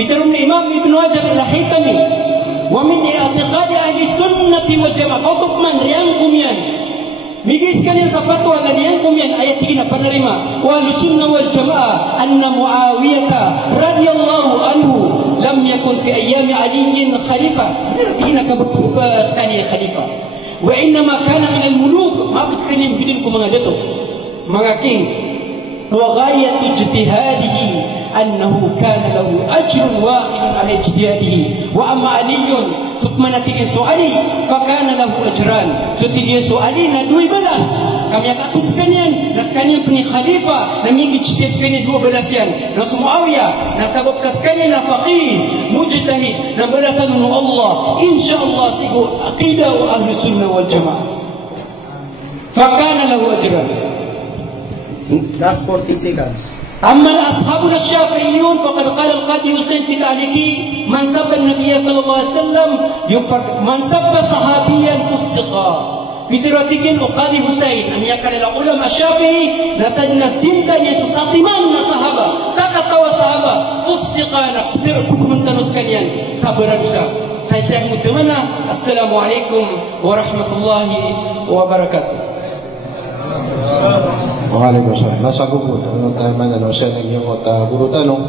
Peter ni Imam Ibn Hajar al-Haytami, ومن اعتقاد أهل السنة والجماعة kutub man riyangkum yan migis kalian sa fatwa na riyangkum yan ayat tigina panarima wa ahlu sunnah wal jamaah anna Muawiyah radiyallahu anhu lam yakun fi ayyami aliyin khalifah tigina kabubas kaniya khalifah wa innama kana min al-muluk maapit kaniya bidin ko mga dato mga king wa ghayat ijtihadihi أنه كان له أجر واحد على اجتهاده وأما علي سكمنا تيجي سؤالي فكان له أجران ستيجي سؤالي ندوي بلاس kami akan sekalian naskanian peni khalifah na mingi cipta sekalian 12 yan na Muawiyah na sabab sa sekalian na faqih mujtahid na balasan ng Allah insyaallah sigo aqidah wa ahli sunnah wal jamaah fakana lahu ajran. Last 40 seconds. أما أصحابنا الشافعيون فقد قال القاضي حسين في تعليقه من سب النبي صلى الله عليه وسلم يكفر من سب صحابيا فسقا Bidiratigin o Qadi Husain ang yakalala ulam asyafi'i nasad na sinta niya sa satiman na sahaba sa katawa sahaba fusiqa na kukumuntanos kanyan sa baradusa sa isang mudumana. Assalamualaikum warahmatullahi wabarakatuh. Waalaikumsalam. Nasa gugo. Ano tayo man siya ng iyong guru tanong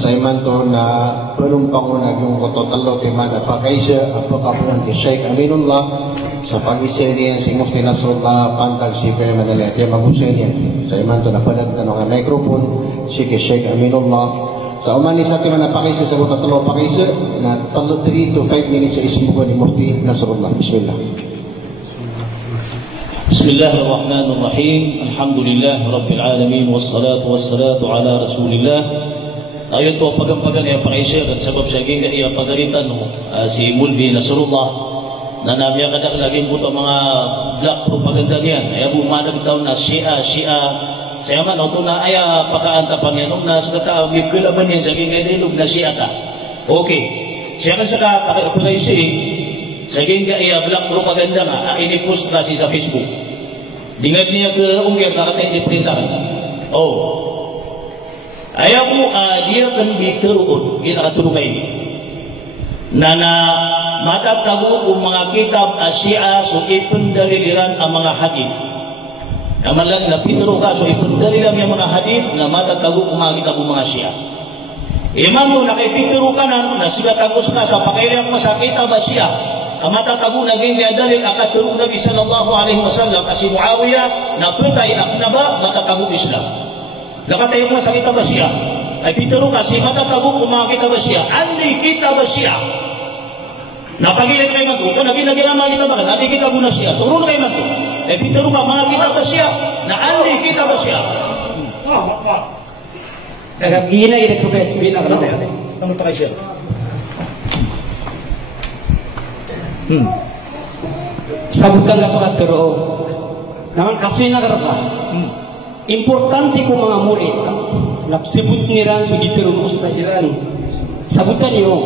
sa sa iman to na punong pangunag yung kototalo kay Mada Pakaisa at pagkapunan kay Sheikh Aminullah sa pag-isay niya si Mufti Nasrullah Pantag si Pere Manila kaya mag-usay niya sa iman to na panagtanong ang microphone si kay Sheikh Aminullah sa umani sa ating Pakaisa sa kototalo Pakaisa na 3 to 5 minutes sa ismugo ni Mufti Nasrullah. Bismillah. Bismillahirrahmanirrahim. Alhamdulillah Rabbil Alamin. Wassalatu wassalatu ala Rasulillah. Ayon po pagampagan ay Pakaisa at sabab siya ginga iya pagalitan si Mulvi Nasrullah na namiya kadak laging buto mga black propaganda niyan. Ay bumanag daw na Shia. Saya man auto na aya pakaanta pangyanong na sa kata gikulaban niya sa ginga dilog na Shia ka. Okay. Siya kan sa Pakaisa sa ginga iya black propaganda nga ini-post kasi sa Facebook. Dingad niya ke unggir kakatay ni perintahan. Oh. Ayaw po, dia kan dituruon, ginakatulungay ni. Na matatago kung mga kitab Asia, so ipundaliliran ang mga hadith. Naman lang, napituro ka, so ipundalilan yung mga hadith na matatago kung mga kitab mga Asia. Iman to, nakipituro ka na sila tagos ka sa pakailang mo sa kitab Asia. Ang matatago naging dalil akatulong Nabi sallallahu alaihi wasallam kasi Muawiyah na putay at naba matatago Islam. Nakatayo mo sa kitab Asia ay pituro kasi matatago kung mga kitab Asia andi kitab Asia napagilit kayo mag kung naging mga kitab Asia andi kitab Asia turun kayo mag ay pituro ka mga kitab Asia na andi kitab Asia nagagina ilit ko kayo sabihin ako ano pa kayo siya sabutan ka sukat turo naman kaswin na karapa importante ko mga murid napsibut niran so diterus na iran sabutan niyo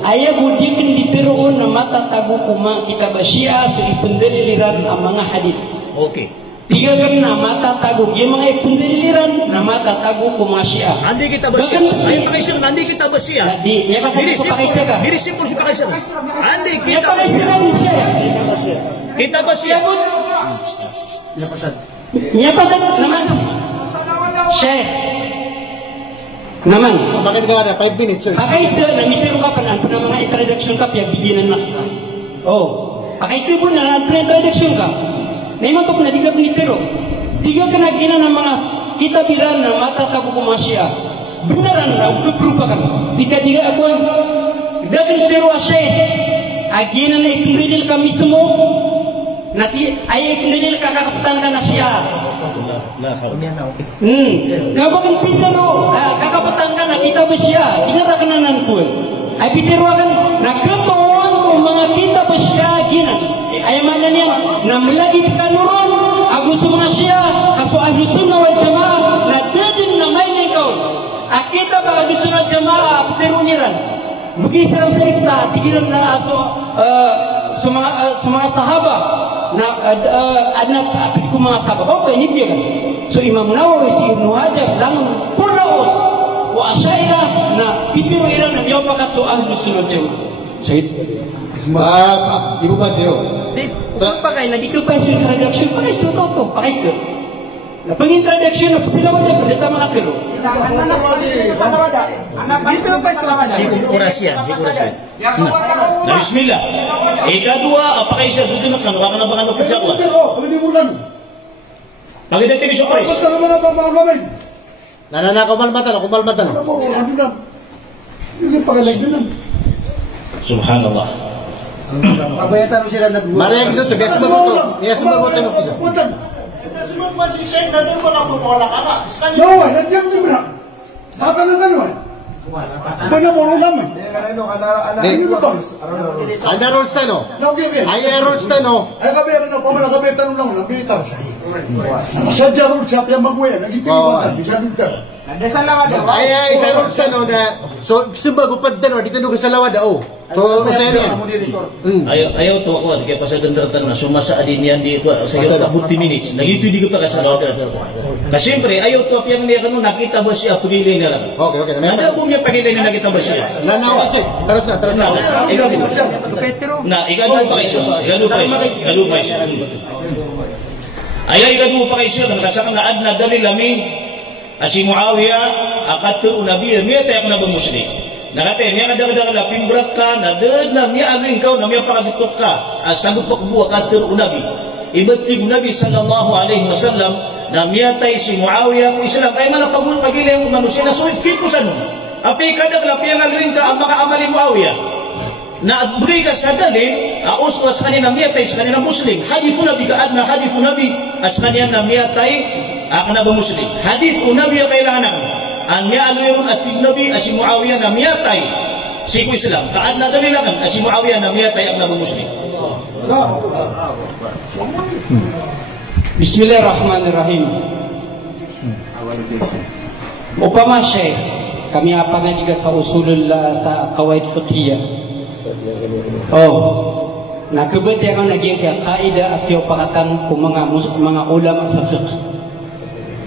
ayaw budikin diteroon na matatago ko mga kitab Asia so ipundaliliran ang mga hadith. Okay. Tiga kan na matatago yung mga ipundaliliran na matatago ko mga Asia. Andi kitab Asia. Ay Pakaisa andi kitab Asia. Di niya pasabi ko Pakaisa ka. Diri simpul si Pakaisa. Andi Niya kitab Pakaisa Asia. ni siya. Kitab Asia. Niya pasad naman. Sheikh. Naman. Bakit ka na 5 minutes sir? Pakaisa na mitiro ka pa na mga introduction ka piya biginan naksa. Oh. Pakaisa po na introduction ka. Naimatok na digab mitiro. Tiga ka na gina ng mga kitabiran na matatago kumasya. Beneran na ukubrupa ka. Tiga ako dagang tiro Sheikh. Agina na ikundil kami semua. Nasi ayah kendil kakapatan ka na siya. Kabagan pitero, kakapatan ka na kita ba siya? Ginara ka na nangkul. Ay pitero akan nagkatuon kung mga kita ba siya gina. Ay mana niya na melagi ka nuron. Agus mga siya kaso ahlu sunnah wal jamaah na dadin na may ikaw. Akita ba ahlu sunnah jamaah pitero niran. Bugisar sa ifta tigiran na aso semua sahabat na anak apit ko mga sahabat okay hindi kan so Imam Nawawi si Ibnu Hajar langun pulaos wa asyaira na pitiro iran na yaw pakat so ahlu sunnah jamaah Syed Ibu Patio di pakai na dito pa sa introduction pakai so to pakai so na pang-introduction na sila wala pendeta mga pero Dito pa sa Kurasyan, si Kurasyan. Na bismillah. Ikadua, apakah isa dito na kan wala na ba ano pajakwa? Pagdating ni Sokres. Nananakaw malmatan ako malmatan. Subhanallah. Kabayatan sila na buwan. Marek dito, biasa mabuto. Biasa mabuto mo dito. Semua masih saya nanti kalau aku tolak apa? No, nanti yang ni berak. Mata nanti no. Mana baru nama? Ada Rolstano. Ayah Rolstano. Ay kabe na pamala kabe tanong lang nabitaw siya. Sadya ro siya yang magwe nagiti ko ta bisa dito. Nadasan lang ada. Ayah isa Rolstano na so simbago paddan dito no sa lawad o. So saya Ayaw to ako kaya pasagandartan na sumasa adin yan di ko sa iyo 40 minutes. Nagito di ko pa kasalaw. Kasi siyempre ayaw to piyang niya kanu nakita ba siya pagili niya. Okay. Ada po niya pagili niya nakita ba siya. Lanaw check. Terus na. Ikaw din. Na igado pa kayo. Ayaw igado pa kayo na kasama na adna dali lami si Muawiyah akatul Nabi miya tayak na muslim. Nakate miya kadang-kadang lapim beraka na na miya aling kau na miya pakaditok ka sagot pakbuwa akatul Nabi. Ibati Nabi sallallahu alaihi wasallam na miya tay si Muawiyah ko Islam ay man pagul pagilay ko manusia na suwit kit ko sanon. Api kadang lapim aling ka ang makaamali Muawiyah. Na beri ka sa dali uswas kanina miya tay sa kanina muslim. Hadithu Nabi kaadna hadithu Nabi as kanina miya tay akan Abu Muslim. Hadis Nabi yang kailangan ang mi'aluyun at Nabi si Muawiyah na miyatay si Islam. Kaad na dalilangan si Muawiyah na miyatay ang Abu Muslim. Bismillahirrahmanirrahim. Upama Syekh, kami apangan juga sa usulullah sa qawaid fiqhiyah. Na kebetulan yang naging kaidah at yung pakatan kung mga ulama sa fiqh.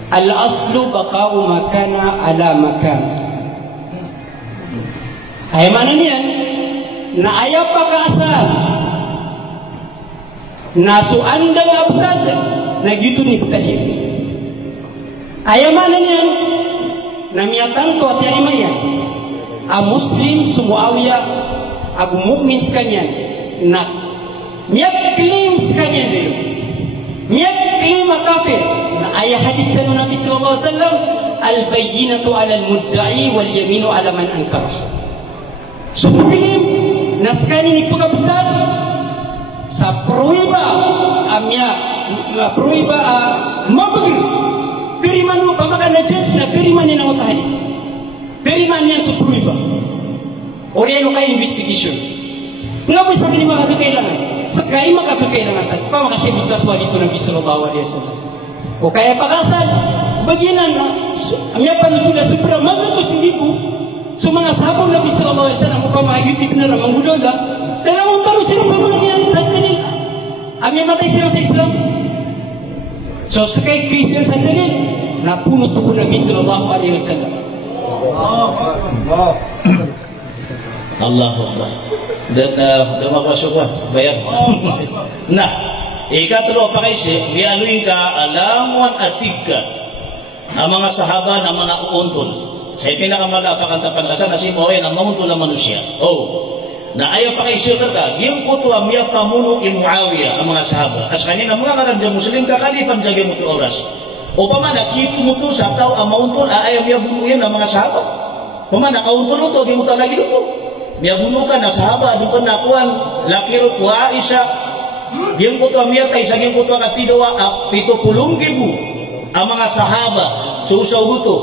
Al-aslu baqa'u makana ala makan. Ay mana niyan? Na ayaw pag-asal. Na suandang abtad. Na gitu ni putahir. Ayaw mana niyan? Na miyatan to at yarimayan. A muslim sumuawiyah. Agu mu'min sekanyan. Na miyak claim sekanyan dito. Miyak claim kafir. Ayat hadis Nabi sallallahu alaihi wasallam al-bayyinatu 'ala al-mudda'i wal yaminu 'ala man ankara. So paglim naskani ni pagabutan sa proiba amya proiba mabagir pirimanu pamakan na judge na piriman ni nang utahani piriman niya sa proiba oriano kay investigation nga ba sa kanila makakailangan sakay makakailangan sa pamakasibot kaswa dito Nabi sallallahu alaihi wasallam. O kaya pakasal, baginan na, amya panutula sobra, magatos hindi po, so mga sahabaw Nabi sallallahu alaihi wasallam, upamahigit na ramang ulola, dalawang taro sila pamanayan sa kanil, amya matay sila sa Islam. So sakay Christian sa kanil, napunot po Nabi sallallahu alaihi wasallam. Allahu Akbar. Dan mapasok ba? Bayan. Nah, ikatlo pa kasi, lialuin ka, alamuan atig ka ang mga sahaba ng mga uuntol. Sa pinakamalapakang tapaglasan na si Muawiyah na mauntol na manusia. Na ayaw pa kayo siya ka, yung kutuwa miya pamuno in Muawiyah ang mga sahaba. As kanina mga karamdya Muslim ka, kalifan siya yung mutu oras. O pamana, kitumuto sa tao ang mauntol, ayaw miya bunuhin ang mga sahaba. Pamana, kauntol ito, yung mutu lagi ito. Miya bunukan na sahaba, doon pa nakuhan, lakirot, wa Aisha, Giyang ko to amiyat ay sa giyang ko to ang atidawa 70,000 ang mga sahaba susaw guto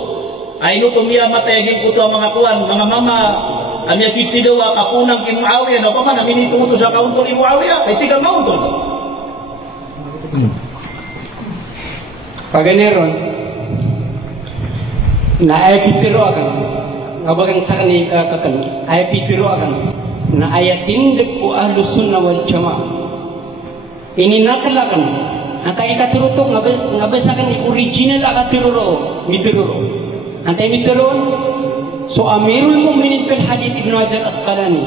ay no tumiya matay giyang ko to ang mga kuwan mga mama amiyat itidawa kapunang kin Muawiyah na pa man amin ito sa kauntol ni Muawiyah kay tigang mauntol paganeron na ay pitiro akan kabagang sa kanila kakan ay pitiro akan na ayatindig ko ahlus sunnah wal jamaah ini nakalakan antay ikaturuto ngabasakan ni original akatiruro mitiruro antay mitiron so amirul mu'minin fil hadith Ibn Hajar Asqalani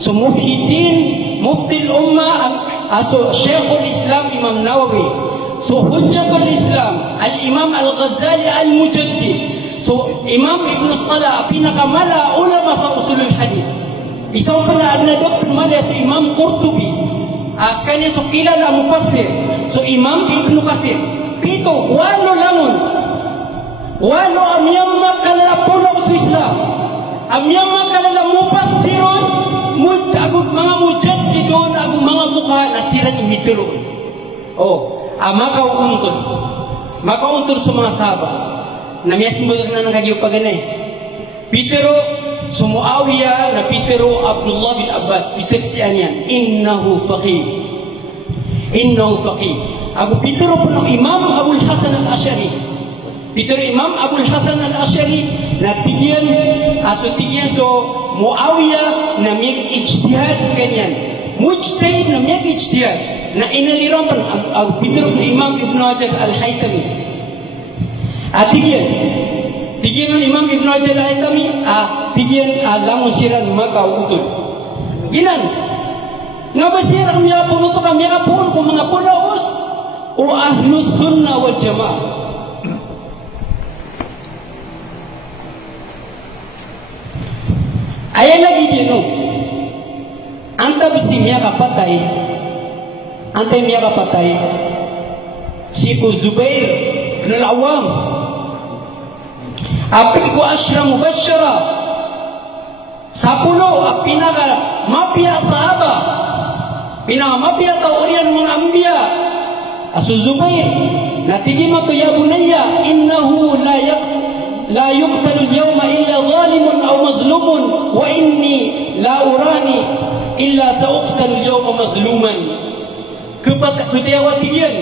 so mufti al-ummah so Syekhul Islam Imam Nawawi so hujjatul Islam al-Imam al-Ghazali al-Mujaddid so Imam Ibn Salah pinakamala ulama sa usulul hadith isang panadok mala sa Imam Qurtubi askanya so kilala mufassir so Imam Ibn Kathir pito walo langon walo amyang makalala puno sa Islam amyang makalala mufassirun agud mga mujaddidun agud mga mukha na siran imitiron makauntol sa mga sahaba na may simbol na ng kagyo paganay Pitero so Muawiyah na Pitero Abdullah bin Abbas bisaksihan yan innahu faqih ako Pitero po ng Imam Abul Hasan al-Ash'ari Pitero Imam Abul Hasan al-Ash'ari na tigyan so Muawiyah na may ijtihad sa kanyan mujtahid na may ijtihad na inaliran pa ang Pitero ng Imam Ibn Hajar al-Haytami tigyan ng Imam Ibn Hajar al-Haytami tigyan langon siran magkautol ginan nga ba sirang miya puno to kami kapun kung mga pulaos o ahlus sunnah wal jamaah Kaya lagi dia no. Anta bisi miya kapatay. Anta miya kapatay. Si Abu Zubair bin Al-Awwam. Apil ko ashra mubashara. 10 pinaka mapia sahaba. Pinaka mapia taurian mga ambiya. Asu Zubair natigima to ya bunayya innahu la yuqtalu al-yawma illa zalimun aw mazlumun wa inni la urani illa sa'uqtalu al-yawma mazluman. Kepada kutiawa tigian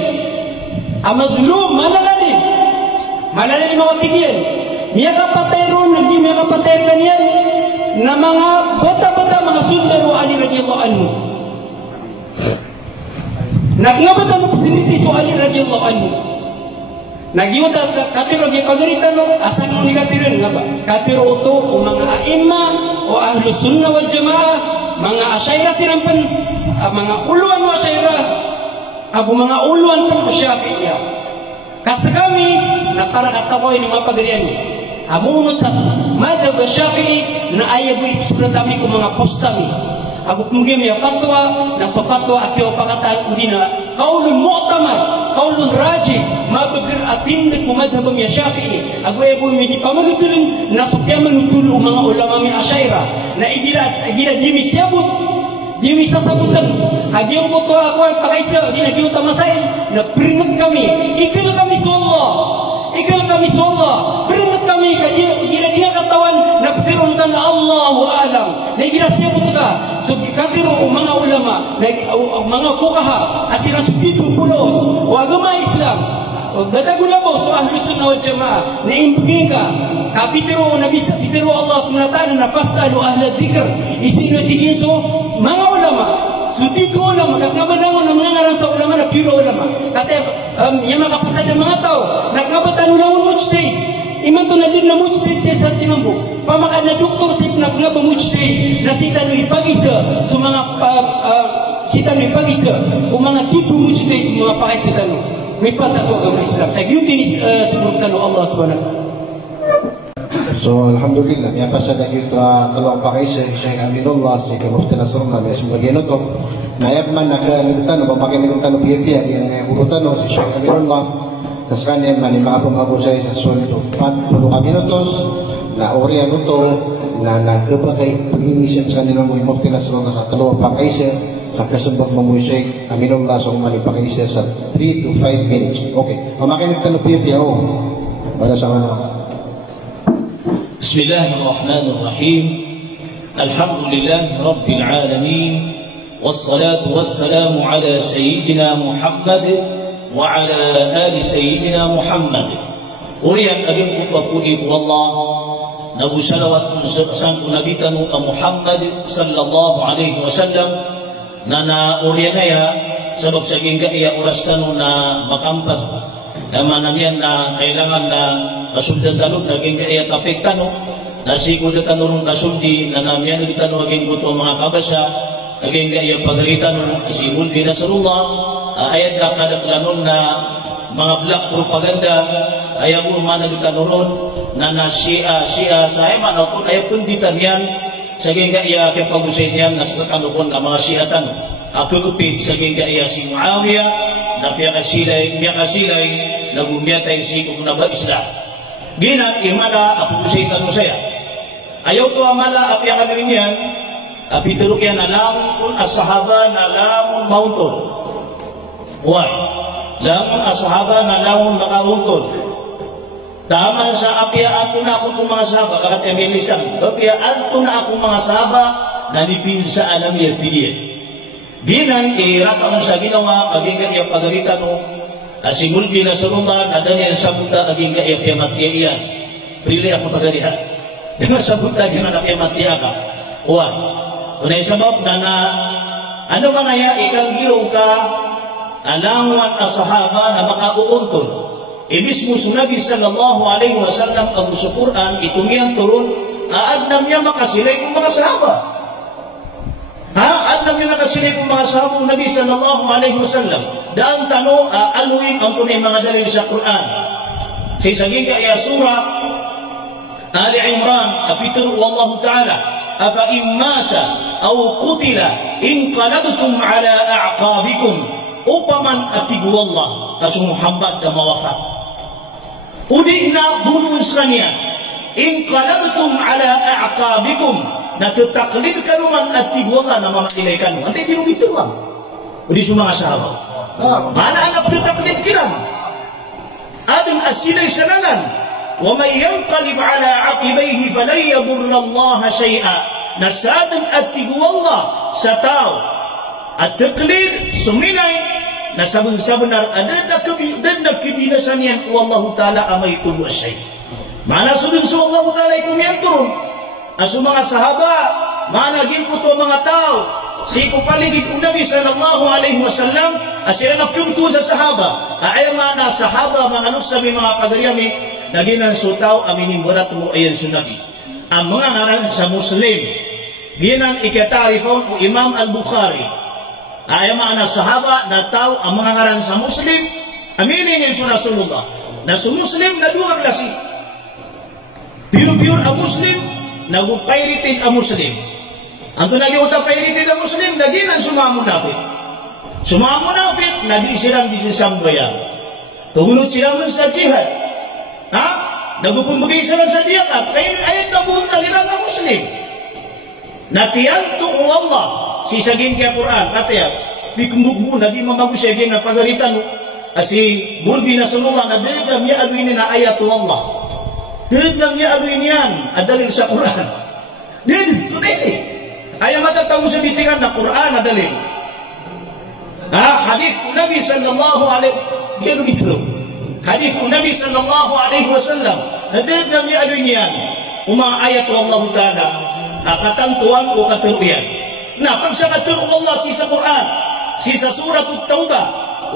amazlum malalani mga tigian miya kapatay ron nagdi miya kapatay kanyan na mga bata-bata mga sundaro Ali radiyallahu anhu. Nagnabata no pasiliti so Ali radiyallahu anhu. Nagiuta katiro gi pagaritan no asan mo ni katiren nga ba? Katiro uto o mga aimma o ahlus sunnah wal jamaa, mga asyairah sirampan, mga uluan wa asyairah, abu mga uluan pun Syafi'iyah. Kasi kami na para katakoy ni mga pagarian ni. Amunot sa madhab Syafi'i na ayabu ipsulat kami kung mga postami. Aku mungkin ya fatwa na sa fatwa akiwa pakataan udina qaulun mu'tamad qaulun rajih ma bagir atindik madhab ya Syafi'i aku ayabu mi di pamanutulun na sa manutul mga ulama min asyairah na igira dimi siabut dimi sasabutan agiyo ko to ako ay pakaisa di nagiyo tamasain na pringat kami ikil kami sa Allah pringat kami kagira dia katawan na pitiruntan na Allahu alam na igira siabut ka so katiro mga ulama mga fuqaha asira subtitu pulos o agama Islam dadagulabo so ahlus sunnah wal jamaa na imbugin ka kapitiro na bisa pitiro Allah subhanahu wa ta'ala na fasalu ahla dhikr isino tigiso mga ulama subtitu ulama kagnabanangon ng mga ngaran sa ulama na puro ulama kate yung makapasad ng mga tao nagkabatan ulawon mujtahid iman to na din na mujtahid sa tinambo pamaka na doktor sip nagnaba mujtahid na sita no ipagisa sa mga sita no ipagisa kung mga titu mujtahid sa mga pakay sita no may patato ang Islam sa gyutin sunod tano Allah subhanahu wa ta'ala. So alhamdulillah ya pasal kita kalau pakai Syekh Aminullah si Mufti Nasrullah may sebagian itu nayab man nakalimutan o pamakin nilimutan o PFP yang urutan o si Syekh Aminullah tas kanya man imaabong saya sa sunod 40 minutos na orian ito na nagkapagay pag-inisip sa kanilang mga Mufti Nasrullah sa talawang pakai siya sa kasabag mo Syekh Aminullah so malipakay siya sa 3 to 5 minutes. Okay, pamakin nilimutan o PFP para sa mga بسم الله الرحمن الرحيم الحمد لله رب العالمين والصلاة والسلام على سيدنا محمد وعلى آل سيدنا محمد أريد أن أقول والله نبو سلوات سنك نبيتنا محمد صلى الله عليه وسلم نانا أرينايا سبب سجين كأي أرستنا مكامبت naman yan na kailangan na kasuldan tanong naging kaya tapik tanong nasikod na tanong kasuldi na namyan naging tanong naging kuto mga kabasa naging kaya pagalitan ng si Mulvi Nasrullah ayat na kadaklanon na mga black propaganda ayaw mo man naging tanong na siya sa eman o kung ayaw kunditan yan saging kaya kaya pag-usayin yan nasa tanong ang mga siya tanong akukupit saging kaya si Muawiyah na piyakasilay nagumiyatay si kung naba-isla. Ginat, imala, apusitan mo saya. Ayaw to amala, api ang alawin yan, api tulog yan, nalamun as-sahaba, nalamun mauntol. Why? Lamun as-sahaba, nalamun makauntol. Tama sa api ato na akong mga sahaba, kakat emilisan. Api ato na akong mga sahaba, nalipin sa alam yatiyan. Ginan, irata mo sa ginawa, magiging yung pagalitan mo, si Mulvi Nasrullah na daniel sabuta aging kaya piyamatiya iyan. Pili ako pagalihan. Dengan sabuta aging na piyamatiya ka. Uwan. Tunay sabab na ano man kaya ikang giyong ka alangan asahaba na makauuntol. Ibis mo sunabi sallallahu alaihi wasallam ang sa Quran itungiyang turun aadnam niya makasilay kong mga sahaba. Aadnam niya makasilay kong mga sahaba ng Nabi sallallahu alaihi wasallam. Daan tano aluin ang tunay mga dalil sa Quran. Sa isaging kaya surah Ali Imran, kapitulo Allah Ta'ala, afa immata aw qutila inqalabtum ala a'qabikum upaman atigu Allah asu Muhammad da mawafat udina bunun sekalian inqalabtum ala a'qabikum na tetaklid kaluman atigu Allah na mamakilaikan nanti di rumah itu bang di semua sahabat mana anak tetaklid kiram adin asilai sananan وَمَنْ يَنْقَلِبْ عَلَىٰ عَقِبَيْهِ فَلَنْ يَضُرَّ اللَّهَ شَيْئًا nasadang atigu Allah sataw at taklid sumilay na sabenar ada na kebinasan yan Allah Ta'ala amay tulo asay mana sudun sa Allah Ta'ala ikumiyanturun aso mga sahaba mana ginputo mga tao si kupaligid ng Nabi sallallahu alaihi wasallam asira nagpunto sa sahaba ay mana sahaba mga nuksabi mga pagariyami naginan sutaw aminin barat mo ayan sunabi ang mga ngaran sa Muslim ginang ikatarifon o Imam Al-Bukhari ay mga sahaba na tao ang mga ngaran sa Muslim aminin yung sunasulullah na sa Muslim na duwag lasi pure ang Muslim nagupayritin ang Muslim ang tunagiuta payritin ang Muslim naginan sumamunafit nadi silang disisambayan tugunod silang sa jihad nagupumbagay sila sa diyakat kaya ayat na buong talirang ang Muslim natiyanto o Allah si saging kaya Quran katayat bikumbog mo na di mamagusaging na pagalitan si Mulvi na sunungan na dirigam niya aluin na ayat o Allah dirigam niya aluin yan adalil sa Quran tunay ayaw matataw sa bitingan na Quran adalil hadith Nabi sallallahu alaihi hadith Nabi sallallahu alaihi wasallam nadirgam niya aluin yan ayat o Allah Ta'ala katantuan o katuruyan na pag sa katuro Allah sa Quran sa surat At-Tawbah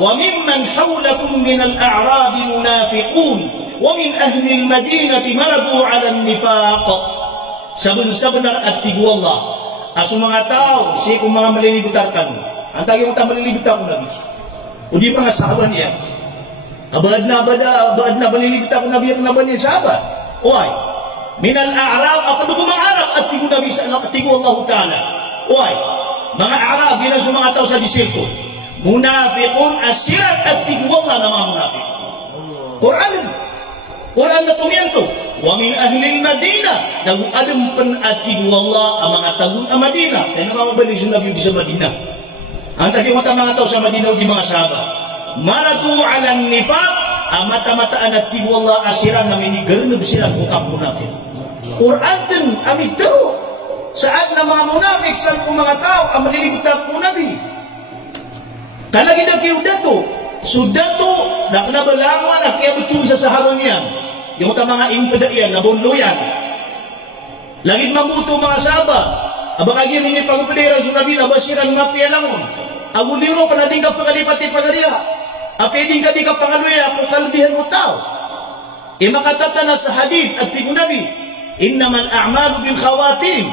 wa mimman hawlakum min al-a'rab munafiqun wa min ahli al-madinati maradu ala an-nifaq sabun-sabunar at tigu Allah aso mga tao si kung mga malilibutarkan ang tagi mong malilibutar ko nabi o di mga sahabat niya abad na malilibutar ko nabi ang naban niya sahabat oy min al-a'rab at mga Arab at tigu nabi sa tigu Allah Ta'ala oy mga Arab yun ang mga tao sa disilko munafiqun asirat at tigu Allah na mga munafiq Quran na tumiyanto wa min ahli al-Madina nag-alam pan at tigu Allah ang mga tagun ang Madina kaya namamabalik sa nabi sa Madina ang tagi mga tao sa Madina o di mga sahabat maratu ala nifaq ang mata-mataan at tigu Allah asiran na minigarnab sila kukap munafiq Quran din amito saat na mga munafik sa mga tao ang malilibutan po nabi kanagin na kayo dato sudato na nabalangan at kaya betul sa sahabang niya yung mga impedaian na bunluyan langit mamuto mga sahabat abang agi mingi pagpedera sa nabi na basiran mapia langon aguliro panading ka pangalipati pagariya apeding ka di ka pangaluya kung kalbihan mo tao makatata sa hadith at tibu nabi innamal a'malu bil khawatim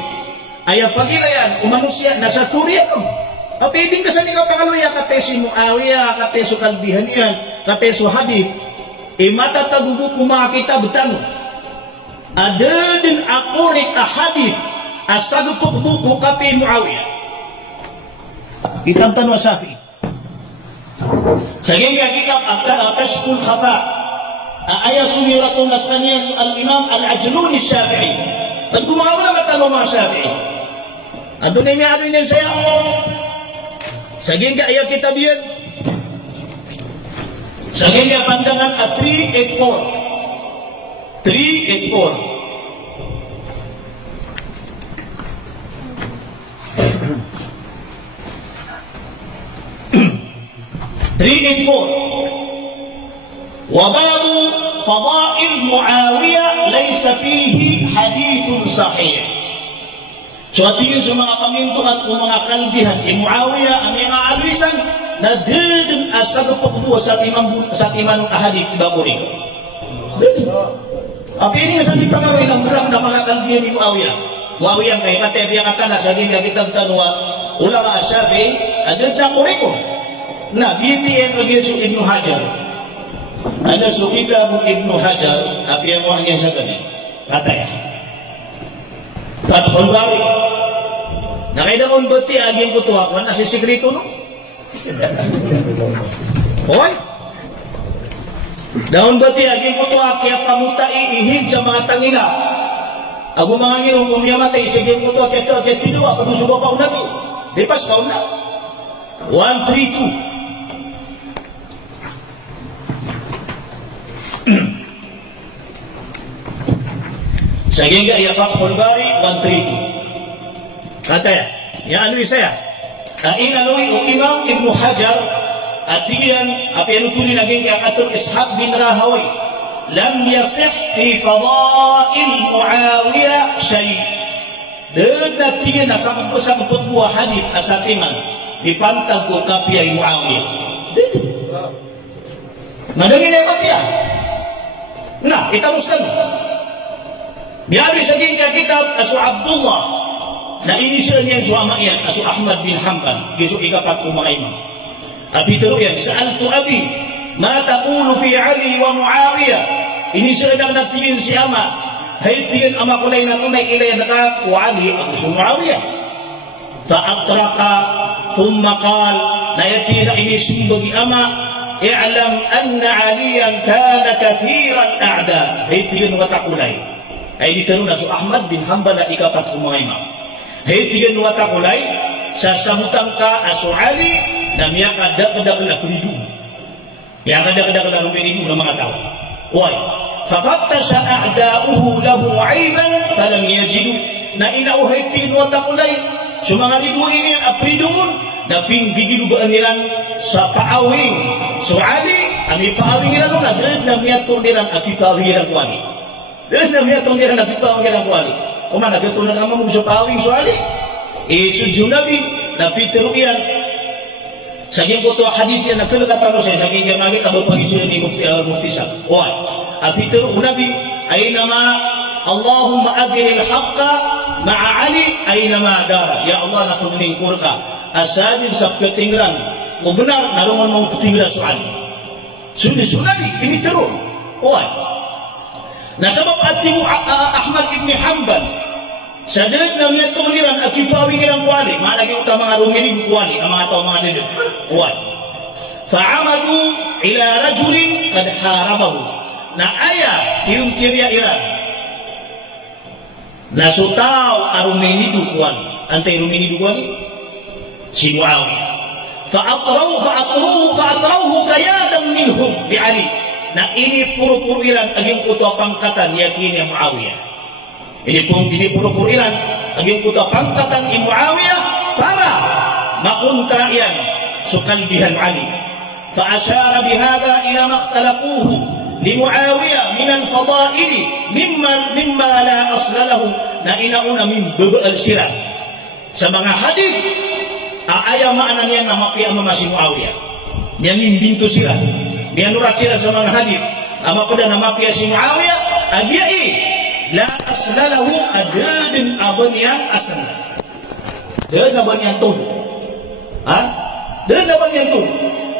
ay pagilayan umanusia nasa turiya ko apeding kasi nga pangaluya kateso Muawiya kateso kalbihan yan kateso hadith matatagugo kumakita betano ada din akurik hadith asagu buku kape Muawiya kitab tanwa Syafi'i sehingga kitab Kashful Khafa ayat sumiratun nasraniya al-Imam al-Ajluni Syafi'i dan kumawala matalo mga Syafi'i ato na yung ano yun saya saging ka ayaw kitab yan saging ka pandangan at 384 وباب فضائل معاوية ليس فيه حديث صحيح so atin sa mga pamintuan o mga kalbihan Muawiya ang mga alisan na didin asag pagbuwa sa timanong ahadith ibaburi apini nga sa di pangawin ang murang na mga kalbihan ni Muawiya kay katebi ang akala sa din kitang tanwa ulama Syafi'i adad na kuriko na BTN Agisu Ibn Hajar ada sukitab Ibn Hajar api yang orangnya sa ganin kataya Fathul Bari. Nakaidaon bati aging kutuwa ko na si sekreto no. Hoy. Daon bati aging kutuwa kaya pamutai ihid sa mga tangila. Ako mga ngilong kumiyamatay sige kutuwa kaya tinuwa pag-usubo pa una to. Di pas kaon na. 132. Saging ya Fathul Bari 132. Kata ya anu saya. Inaloi Imam Ibnu Hajar atiyan apa yang tulis lagi kaya atur Ishaq bin Rahawi lam yasih fi fadail Muawiyah syai'. Dan atiyan nasabut buah hadis asatiman dipantag ko kapiyay Muawiyah. Nadangin apa dia? Nah, kita muslim. Biari saging kaya kitab Asu Abdullah na inisyon yan suama yan Asu Ahmad bin Hanbal gisu ikapat kumain abi tero yan sa'altu abi ma taqulu fi Ali wa Muawiyah inisyon ang natingin si ama hay tingin ama kulay na tunay ilay naka wa Ali ang su Muawiyah fa atraqa thumma qal na yatira inisyon bagi ama i'lam anna Aliyan kana kathiran a'da hay tingin wata kulay ay dito na so Ahmad bin Hanbal na ikapat kumay ma. Hay tigan wata kulay sa samutang ka aso Ali na miya kada na kuridu. Miya kada na ruminidu ng mga tao. Why? Fafattasha a'da'uhu lahu 'ayban falam yajidu. Na inauhay tigan wata kulay so mga riduin yan apridun na pingbigil ba nilang sa paawing. So Ali, ami paawing nilang na miya tundiran akipawing nilang kuwani. Dan nabi atong kira napipawang kira kuali. Kumana ketunan kamu musuh pawing soali. Sujud nabi teruian. Saging koto hadis yang nak kata saya saging yang lagi kabel pagisulan ni mufti sah. Wah, api teru nabi aynama Allahumma adhiril haqqa ma'a Ali aynama dara. Ya Allah nak meningkurka asadin sab ketinggalan. Kau benar narungan mau ketinggalan soali. Sudah nabi ini teru. Wah. Na sabab atimu Ahmad ibn Hanbal sadad na miya tuliran akipawi nilang kuwali malagi utang mga rumini kuwali ang mga tao mga nilid kuwali fa'amadu ila rajulin kad harabahu na aya yung kirya ilan na sutaw arumini kuwali antay rumini kuwali si Muawiyah fa'atrahu kayadan minhum bi Ali na ini puro-puro ilan aging kuto pangkatan yakin ni Muawiyah. Ini puro-puro ilan aging kuto pangkatan ni Muawiyah para makontra iyan sukalbihan Ali. Fa asyara bihadha ila makhtalaquhu li Muawiyah min al-fadaili mimma la asla lahu na inauna min babal sirah. Sa mga hadis aaya makna niya na mapiama si Muawiyah. Yang bintu sirah. Bianurat sila sa mga hadith ama ko na mapia si Muawiyah adiyai la aslalahu adadin abaniyan asal dan abaniyan tud dan abaniyan tud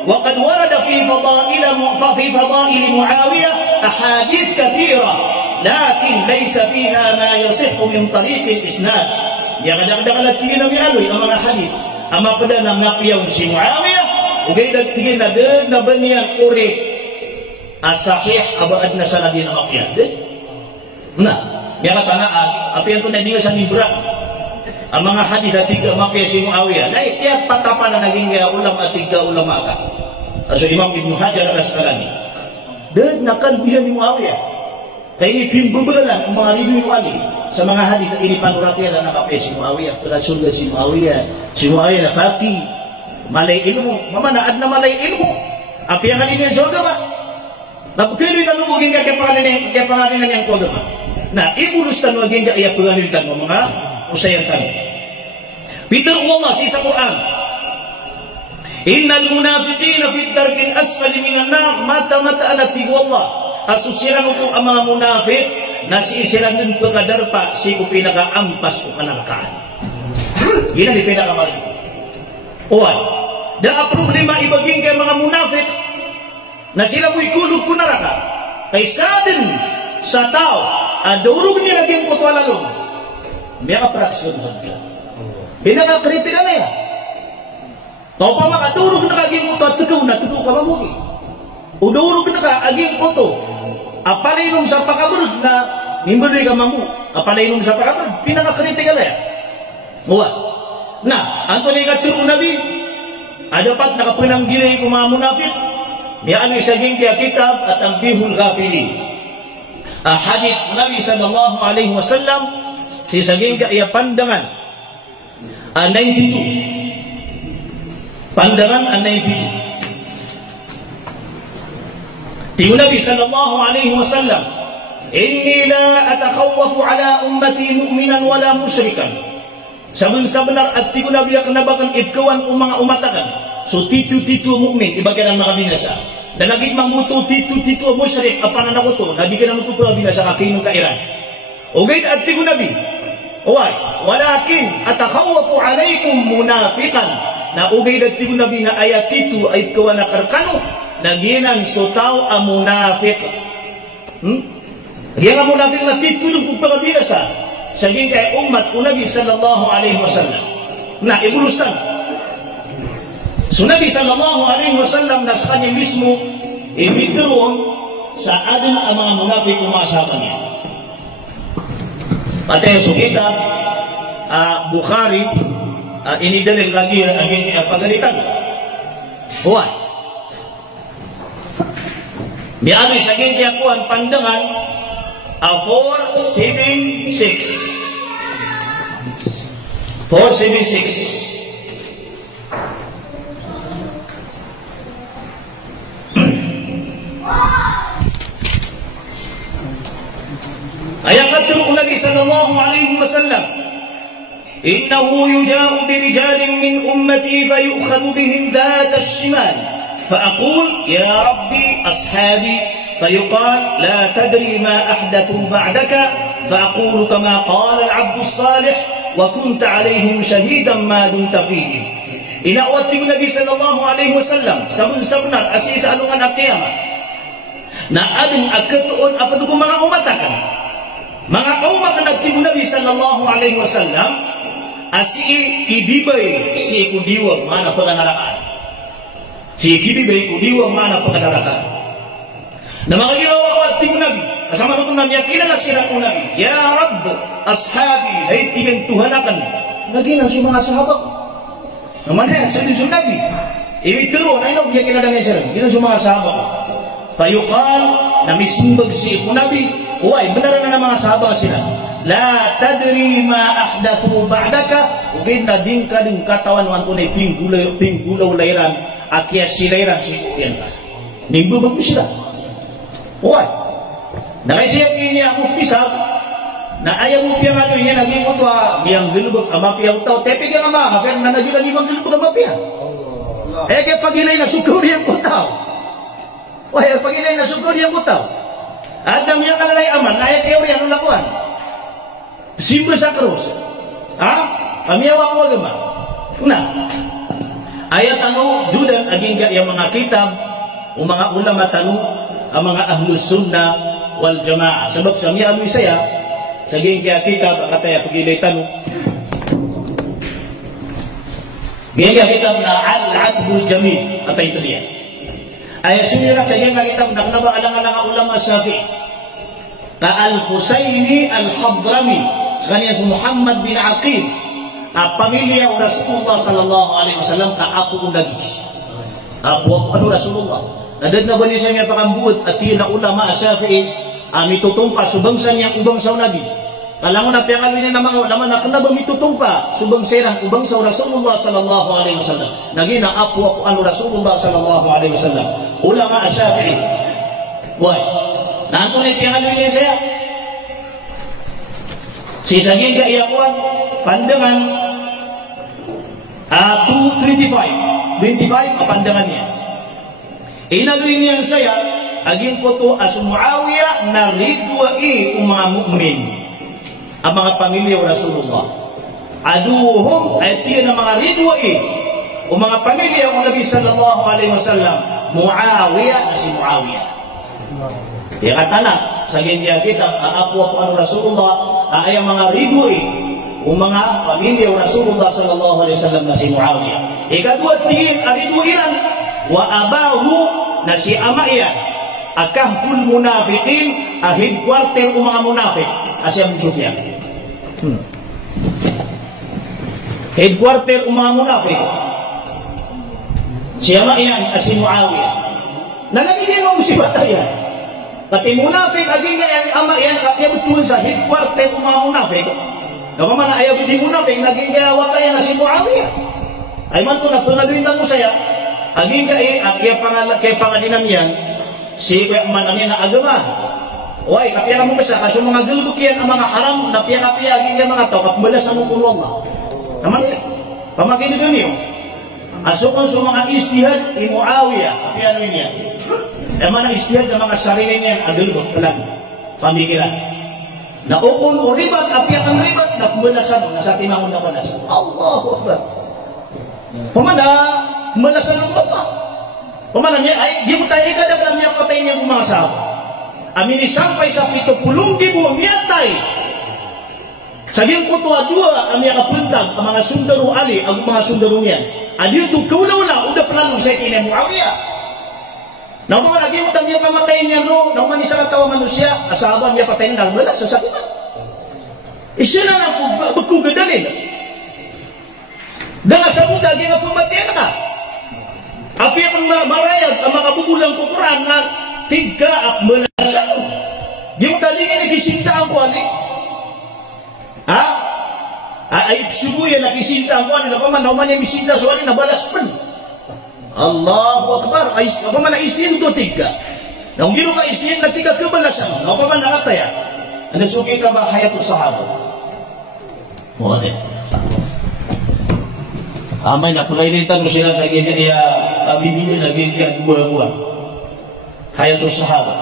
wa qad warada fi fadail Muawiyah ahadith kathira lakin laysa fiha ma yasihhu min tariq al-isnad ya kadang-kadang lagi nabi aloy ang mga hadith ama ko na mapia si Muawiyah ugay dagtingin na din na ba niyang uri asahih abaad na sanadin ang akyan din na miya katanaan api yan ito na niya sa libra ang mga hadith at tiga mapya si Muawiyah na itiyak patapan na naging ulam at tiga ulama ka so Imam Ibnu Hajar al-Asqalani din nakalbihan ni Muawiyah kaya ini pimbubalalan ang mga ribu wali sa mga hadith na ini panuratiya na nakapya si Muawiyah rasul na si Muawiyah na faqih malay ilmu, mamanaad na malay ilmu. Api yang halin yang surga ba? Napagkili na lumugin ka kaya pangalan yang kodo ba? Na ibulustan mo aging kaya pangalilitan mo mga usayan kami. Peter Allah sa Quran. Innal munafiqina fi darkil asfali minan nar mata-mata anati Allah. Asusiran mo ang mga munafik na si isiran din pagkadarpa si ko pinaka-ampas o kanalakaan. Yan ang pinaka-mali. Uwan. Da problema ibaging kay mga munafik na sila mo'y kulog ko naraka kay sa din sa tao adurog niya naging kutwalalong Mereka praksyon saja. Pinaka-kritikal ya. Tau pa mga durog na kaging kuto at tukaw na tukaw ka mamugi. Udurog na ka aging kuto. Apalinom sa pakaburog na mimbuloy ka mamu. Apalinom sa pakaburog. Pinaka-kritikal ya. Buwa. Na, Anthony Gatirong Nabi, adapat nakapananggilay kung mga munafik, miyaan yung saging kaya kitab at ang bihul ghafili. Hadith Nabi sallallahu alaihi wasallam, si saging kaya pandangan, 92. Pandangan 92. Tiyo Nabi sallallahu alaihi wasallam, inni la atakhawwafu ala ummati mu'minan wala musyrikan. Sabun-sabunar at tigo na biyak nabakan ipkawan o mga umatakan. So titu-titu mu'min, ibagyan ang mga binasa. Na naging mangmuto titu-titu musyrik, apanan ako to, nabigyan ang ito binasa kakinong kairan. O gayit at tigo nabi, Uway, walakin atakhawafu alaykum munafiqan. Na ugay at tigo nabi na ayat titu ay ipkawan na karkano, naginan sutaw ang munafiq. Yan ang munafiq na titu yung pagpagabinasa. Saging kay umat o Nabi sallallahu alaihi wasallam na ibulusan. So Nabi sallallahu alaihi wasallam na sa kanya mismo ibituron sa adin ang mga munafik umasapan niya. Pati so kita Bukhari inidalil lagi ang pagalitan. Huwag. Biyabi saging kaya ko ang pandangan 476. 476. Ayat katruk Nabi sallallahu alaihi wasallam, innahu yuja'u birijalin min ummati fayukhadhu bihim dhat ash-shimal fa'aqul ya rabbi ashabi فيقال لا تدري ما أحدثوا بعدك فأقول كما قال العبد الصالح وكنت عليهم شهيدا ما دمت فيهم. Inaawat Nabi sallallahu alaihi wasallam sabun-sabunar asi sa alungan at kiyama na ading agkatuon apad ko mga umatakan mga kaumat na nagtibo Nabi sallallahu alaihi wasallam asi kibibay si kudiwang mana pagkanarakan si kibibay kudiwang mana pagkanarakan na mga ginawa ko at tibo Nabi kasama nito na miyakina na sila ko Nabi ya Rabb ashabi ay tinentuhanakan naginan si mga sahabak naman sabi sa Nabi imitiro na ino miyakina na niya sila ginan si mga sahabak fayuqal na misimbag si ko Nabi uway benar na mga sahabak sila la tadri ma ahdathu ba'daka ugin na din ka din katawan wan ko na pinggulaw layran akya silayran si kuyan ka ningbo bago sila. Uy, nakaisiyap niya mufti sab na ayaw mo piyang ano niya naging mo miyang gilubog ama piyang tao tepe ka nga mga na nagyulan imang gilubog ama piyang kaya pagilay na sukur yung kutaw uy, pagilay na sukur yung kutaw at na miyang kalalay aman na ayaw teori anong lakuan simbo sa krus pamiyawa ko agama na ayat ano dudan aging yung mga kitab o mga ulama tanong ang mga ahlus sunnah wal jamaah sebab sa miya amoy saya saging kaya kitab kataya pagilay tanong biya kitab na al-atbul jamil atay ito niya ay sinirak saging kitab na kanaba alang-alang ulama Syafi'i ka al-Husaini al-Hadrami sa kanya si Muhammad bin Aqil pamilya Rasulullah sallallahu alaihi wasallam ka apo Nabi apo Rasulullah nadad na ba niya siya pakambuot at tiyan na ulama Syafi'i mitutumpa subangsa niya ubang sa Nabi kalangon na piyangawin niya na mga ulama na kanaba mitutumpa subang serang ubang sa Rasulullah sallallahu alaihi wasallam naging na apo Rasulullah sallallahu alaihi wasallam ulama Syafi'i why nanto na piyangawin niya siya si saging kaiyakuan pandangan 225 pandangan niya inaluin niya saya aging ko to as Muawiyah na ridwa'i ang mga mu'min ang mga pamilya o Rasulullah aduhum ay tiyan ng mga ridwa'i o mga pamilya o Nabi sallallahu alaihi wasallam Muawiyah na si Muawiyah kaya katana sa ganyan kita aapo ang Rasulullah ay ang mga ridwa'i o mga pamilya Rasulullah sallallahu alaihi wasallam na si Muawiyah. Ikadua tingin ariduiran wa abahu na si ama iyan akahful munafiqin headquarter o mga munafik asya Abu Sufyan. Headquarter o mga munafik si ama iyan si Muawiyah. Nanagiging mo si Batayan. Pati munafik aging yan ama iyan kaya betul sa headquarter o mga munafik. Kapag man ayaw di munafik naging kaya wakaya na si Muawiyah. Ay man ito na pangaluitan mo saya aging kaya pangalinan yan si kaya manangin na agama. Uy, kapiyaka mo basta kaso mga gulbuk yan ang mga haram na piyaka-piya aging kaya mga tao kapbalasan mo kung Allah. Naman yan. Pamagin doon yun. Asukon sa mga istihad ni Muawiyah kapiyano niya. Naman ang istihad ng mga sarili niya agulbuk palang pamikiran. Naukon o ribat, apiyak ang ribat, nakbalasan na sa timangon na balasan. Allahu Akbar. Pamana, balasan ng Allah. Pamana niya, ay, di mo tayo ikadag lang niya patay niya mga sahabat. Amin isampay sa 70,000 miyatay. Saging ko tuwa dua, ang mga kapuntag, ang mga sundaro ali, ang mga sundaro niya. Adiyo ito, kaula-ula, udah pelanong sa ikinay Muawiyah. Namun lagi utang dia pamatayin niya no, naman isa katawa manusia, asaban niya patayin na balas sa sakit. Isya na ako bagkugadalin. Dahil sa muda, di nga pamatayin ka. Api ang marayag, ang mga bubulang kukuran na tigka at malasan. Di mo talingin nagisinta ang kuwali. Ha? Ay ipsubuya nagisinta ang kuwali, na paman, naman yung isinta sa kuwali, nabalas pa. Allahu Akbar. Ay, apa man istin to tiga. Nang gino ka istin na tiga kabalasan. Apa man nakataya. Ano suki ka ba hayat sahabat? Wala. Amay na pagkailitan mo sila sa ganyan niya bibili na ganyan buwan-buwan. Hayat sahabat.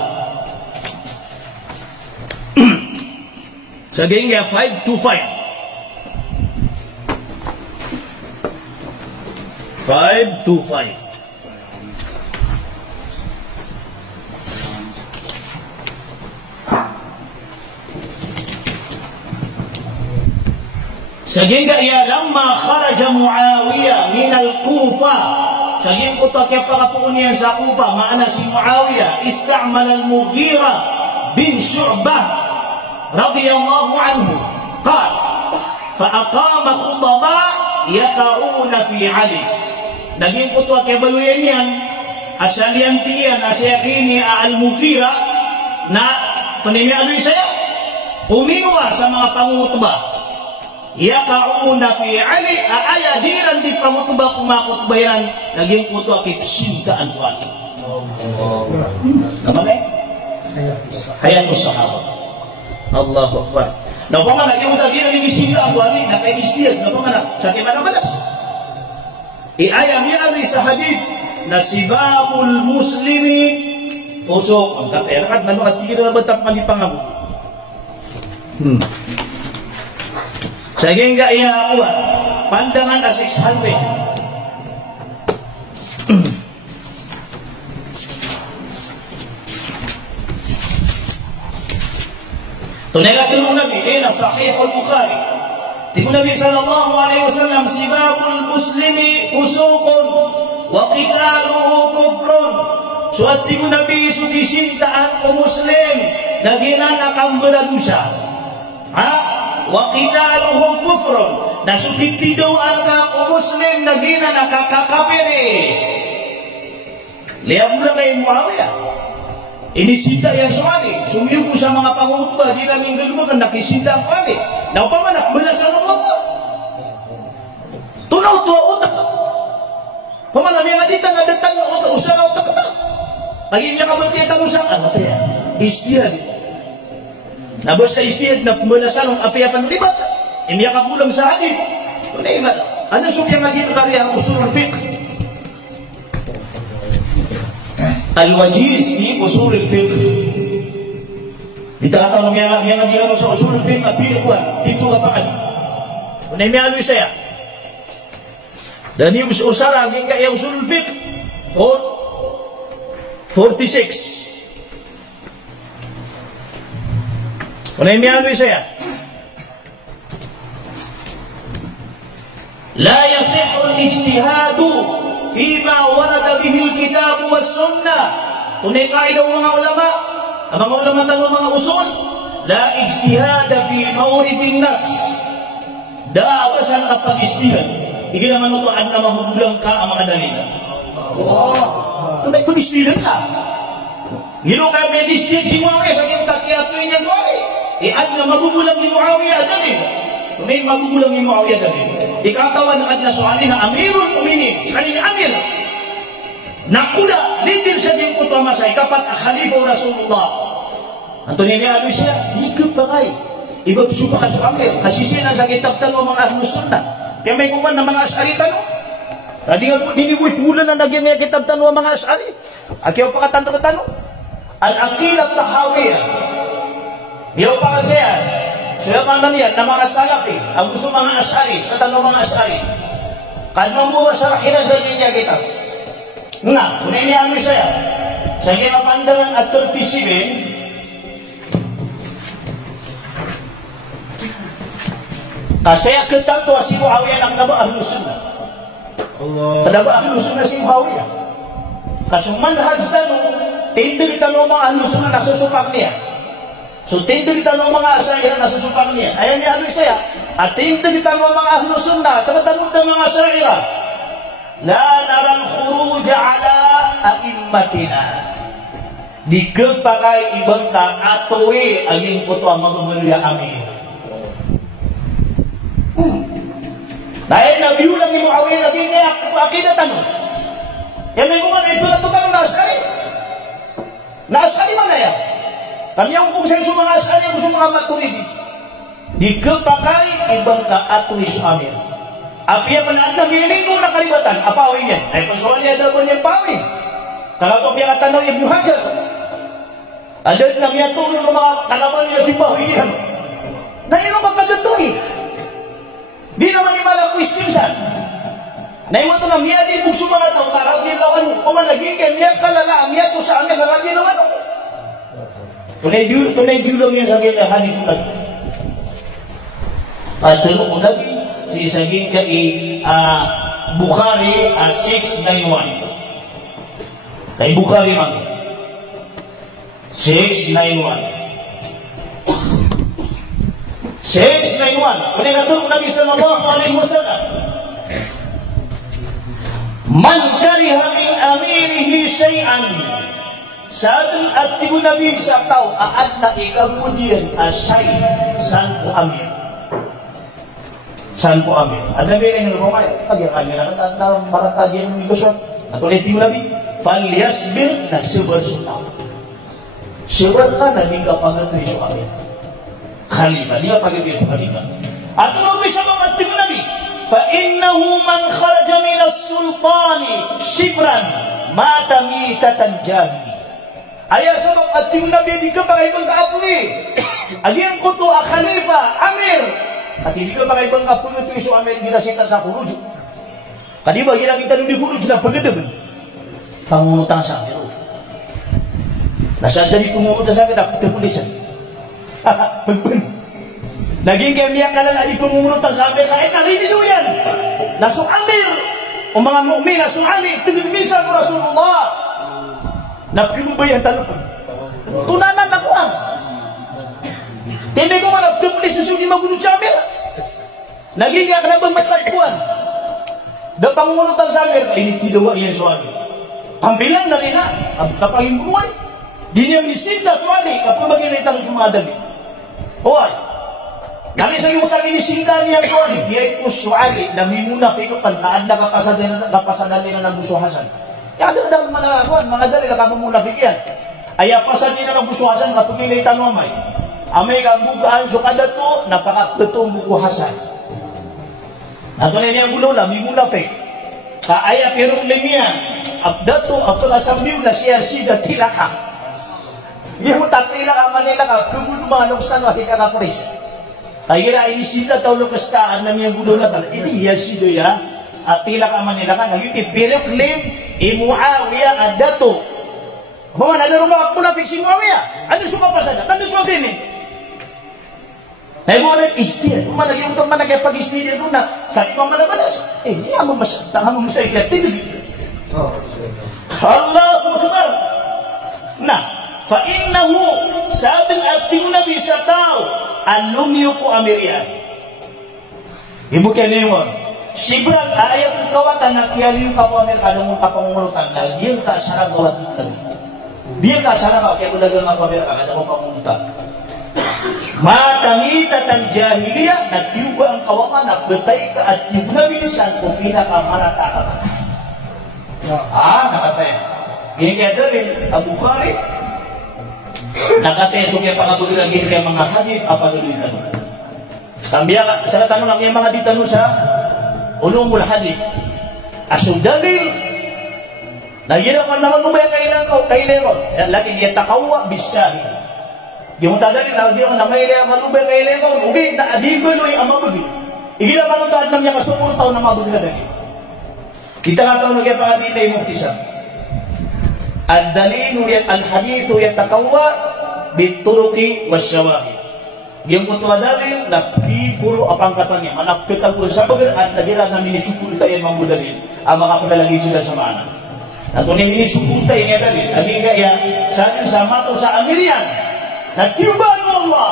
Sa ganyan 5 to 5. 5 to 5. Saging iya lamma kharaja Muawiyah min al-Kufa. Saging uto kaya pakapuunian sa Kufa, maana si Muawiyah ista'mal al-Mughira bin Syu'bah radiyallahu anhu. Qal fa aqama khutaba yaqauna fi Ali. Naging uto kaya baluyan yan asalian tiyan asyakini al-Mughira na panimialoy saya uminwa sa mga pangutba. Yaqauna fi Ali ayadiran di pangutba kumakutbayan naging uto kipsintaan ko Ali. Naman hayatus sahabat. Allahu Akbar. Napaman naging uto din ang isintaan ko Ali na kay istiyad napaman sa kimana balas. Iayam yan sa hadith na sibabul muslimi fusuk. Ang katerakat na at hindi na batang palipangam. Saging ga iya kuat pandangan na 600. Tunay ka tulong Nabi na Sahih al-Bukhari. Tingnan Nabi sallallahu alaihi wasallam sibabul muslimi fusuqun wa qitaluhu kufrun. Suat tingnan Nabi sukisintaan o muslim na ginanakang beradusa. Ha? Wa qitaluhu kufrun. Nasukitidoan ka o muslim na ginanakakakapiri. Lihat mo na kay Muawiyah. Inisita yang suwali. Sumiyuko sa mga pangutba. Di namin gulmo ka nakisita ang pali. Naupamanak, balasan ng Allah. Tunaw tuwa utak. Pamanami nga dita na datang na utak. Usa na utak ka. Pagin niya kabaltiyan usang. Ano tayo? Istihad. Nabos sa istihad na balasan ng apiapan ribat. Imiya ka kulang sa hadith. Tunay ba? Ano sumya nga dito karya ang usulul fiqh? Al-Wajiz fi usulul fiqh. Ditatawag niya nga sa usulul fiqh at pinikuan. Dito ka pa. Tunay may aloy saya. Dan yung usara ang kaya usulul fiqh. 46. Tunay may aloy saya. La yasihul ijtihadu fima warada bihil kitab was sunnah. Tunay kaidah mga ulama, ang mga ulama ng mga usul, la ijtihada fi mawridin nas. Daawasan ka pag-ijtihad. Hindi naman ito ang mahugulang ka ang mga dalil. Tunay kung ijtihad ka. Gino ka may ijtihad si Muawiyah sa kiyang takiyat niya mo eh. At na magugulang ni Muawiyah dalil. Tunay magugulang ni Muawiyah dalil. Ikatawan at nasuali na Amirul Mu'minin, kani Amir. Nakuda, lidir sa diyang utama sa ikapat Khalifa Rasulullah. Antonin niya ano siya? Higit pa kay. Ibang supa ka sa Amir. Kasi siya sa kitab tanong mga Ahlus Sunnah. Kaya may kuman ng mga Ash'ari tanong. Tadi nga po, dinibuit bulan na nagyang nga kitab tanong mga Ash'ari. Akiyaw pa katanong. Al-Aqilat Tahawiyah. Yaw pa kasi yan. Suya pa niyan na mga Salafi. Ang gusto mga Ash'ari. Sa tanong mga Ash'ari. Kalmang buwa sa rakinan sa niya kitab. Nga, kung niya ano siya. Sa kaya pandangan at 37, kasi kitab to si Muawiyah ang naba Ahlus Sunnah. Naba Ahlus Sunnah si Muawiyah. Kasi manhaj tanong, tindig tanong mga Ahlus Sunnah nasusupak niya. So tindig tanong mga Ash'ari nasusupak niya. Ayan niya ano siya. At tindig tanong mga Ahlus Sunnah sa tanong ng mga Ash'ari. La naral khuruja ala a'immatina. Di kepakai ibang ka atowe aging puto ang magmulya amin. Dahil nabiulang ni Muawiyah naging akidah tanong. Yan may kuman ito na ito tanong na Ash'ari. Na Ash'ari man na yan. Kami ang kung sa mga Ash'ari ang gusto mga Maturidi. Di kepakai ibang ka atowe sa amin. Apiya pa na ang nabiling mo na kalibatan, apawin yan. Ay pasuhan niya daw niya pawin. Kalau piya katanaw Ibnu Hajar. Ada na miya turun ng mga kalaman nila tipawin yan. Na ilo kapagatuloy. Di naman ni malang kwistinsan. Na imo to na miya di bukso mga tao, karagin lawan, kumanagin kay miya kalala, miya to sa amin, naragin naman ako. Tunay diulong yan sa kaya hadith ulag. At tulong Nabi, si saging kay Bukhari 691. Kay Bukhari man 691. 691. Kaya tulong Nabi sallallahu alaihi wasallam. Man kariha min amirihi syai'an. Sabi at tibo Nabi sa tao aad na ikamudian asay san po amir. San po amin. Ang Nabi rin yung rumay, pag-yakami na maratagyan ng negosyon. At ulit yung Nabi, falyasbir na sibar sunnah. Sibar ka na hindi ka pag-atri sa amin. Khalifa, hindi ka pag-atri sa Khalifa. At ulit sa mga tibo Nabi, فَإِنَّهُ مَنْ خَرَجَ مِنَ السُّلْطَانِ شِبْرًا مَاتَ مِيتَةً جَاهِلٍ. Ayaw sa mga tibo Nabi, hindi ka pag-ibang ka-apli. Agiyan ko to, Khalifa, Amir. At hindi ka makaibang kapulo ito iso amin ginasita sa kuruj. Kadi ba ginamita nung di kuruj na pagkadaban? Pangunutang sa amin. Nasa dyan pangunutang sa amin, dapat kapulisan. Pagpan. Naging kaya ka lang ay pangunutang sa amin, kahit nalinido yan. Nasu'amir. O mga mu'min, nasu'ali, tinilmisa ko Rasulullah. Napinubayan tanong. Tunanan ako ang. Hindi ko nga nagtupulis na suni magunod sa amin. Naging ka na ba matagpuan? Da pangungunutan sa amin, ay nitilawa niya sa amin. Pambilang na rin na, kapag imbunuay. Di niya misinta sa amin, kapag maginitang sumadali. Hoy, kami sa iyo kami nisinta niya sa amin, biyay po sa amin, na mimunafikupan, na anda kapasadali na ng busuhasan. Kaya ada mga dali na kamumunafik yan. Ay apasan niya na ng busuhasan, kapag ginitang mamay. Amay kang bukaan so kada to, napakatutong bukuhasan. Nato na niya ang gulo lang, may munafik. Kaaya pirong limia, abdato, abdala sambiw na siya sida tilaka. Yung tatila ka manila ka, kumunumanong sa nakika ka polis. Kaya ini sida tau lokastaan na niya gulo na tal. Iti yasido ya, at tila ka manila ka, nagiti pirok lim, imuawiyah adato. Mga nalaro mga munafik si Muawiyah. Ano sumapasada? Ano sumagrinin? mo na istihad. Mana yung to mana kay pag-istihad na sa imam manabalas. Iya mo mas tangam mo sa ikatin. Allahu Akbar. Nah, fa innahu sabin ating nabi sa tao alumyo ko Ameria. Ibu kelingon. Sibrat ayat kawatan na kiyalin ka po Amerika nung kapangunutan na diyan ka sarang kawat nabi. Diyan ka sarang ka kaya bulagang ako Amerika kada mo pangunutan. Matamita jahiliyah nagtiuba ang kawakan na betay ka at yung nabi saan kung pinakamarata ka ba? Nakatay. Gini kaya dalil, Abu Khari. Nakatay, so kaya pakabulilan gini kaya mga hadith, apagulitan. Sambiya, sa tanong lang yung mga ditano sa ulumul hadith. Asong dalil, naginawan naman mo ba yung kailangan? Lagi dia takawa bisahin. Di mo tadalil, lagi ako na may kalubay kailangan. Ugi, naadigoy ang mabugi. Igila pa nung taad ng mga kasumuro taon na mabugi na dali. Kita nga taon nagyan pa kanina yung mufti siya. Ad-dalilu al-hadithu yatakawa bituruki wasyawahi. Yung kutuwa dalil, nakipuro apang katanya. Manapkitag po sa bagar at nagira na minisukul tayo mga mudalil. Ang mga paglalagi sila sa mana. At kung minisukul tayo nga dalil, naging kaya sa atin sa mato sa Amirian, nagtiuban mo Allah,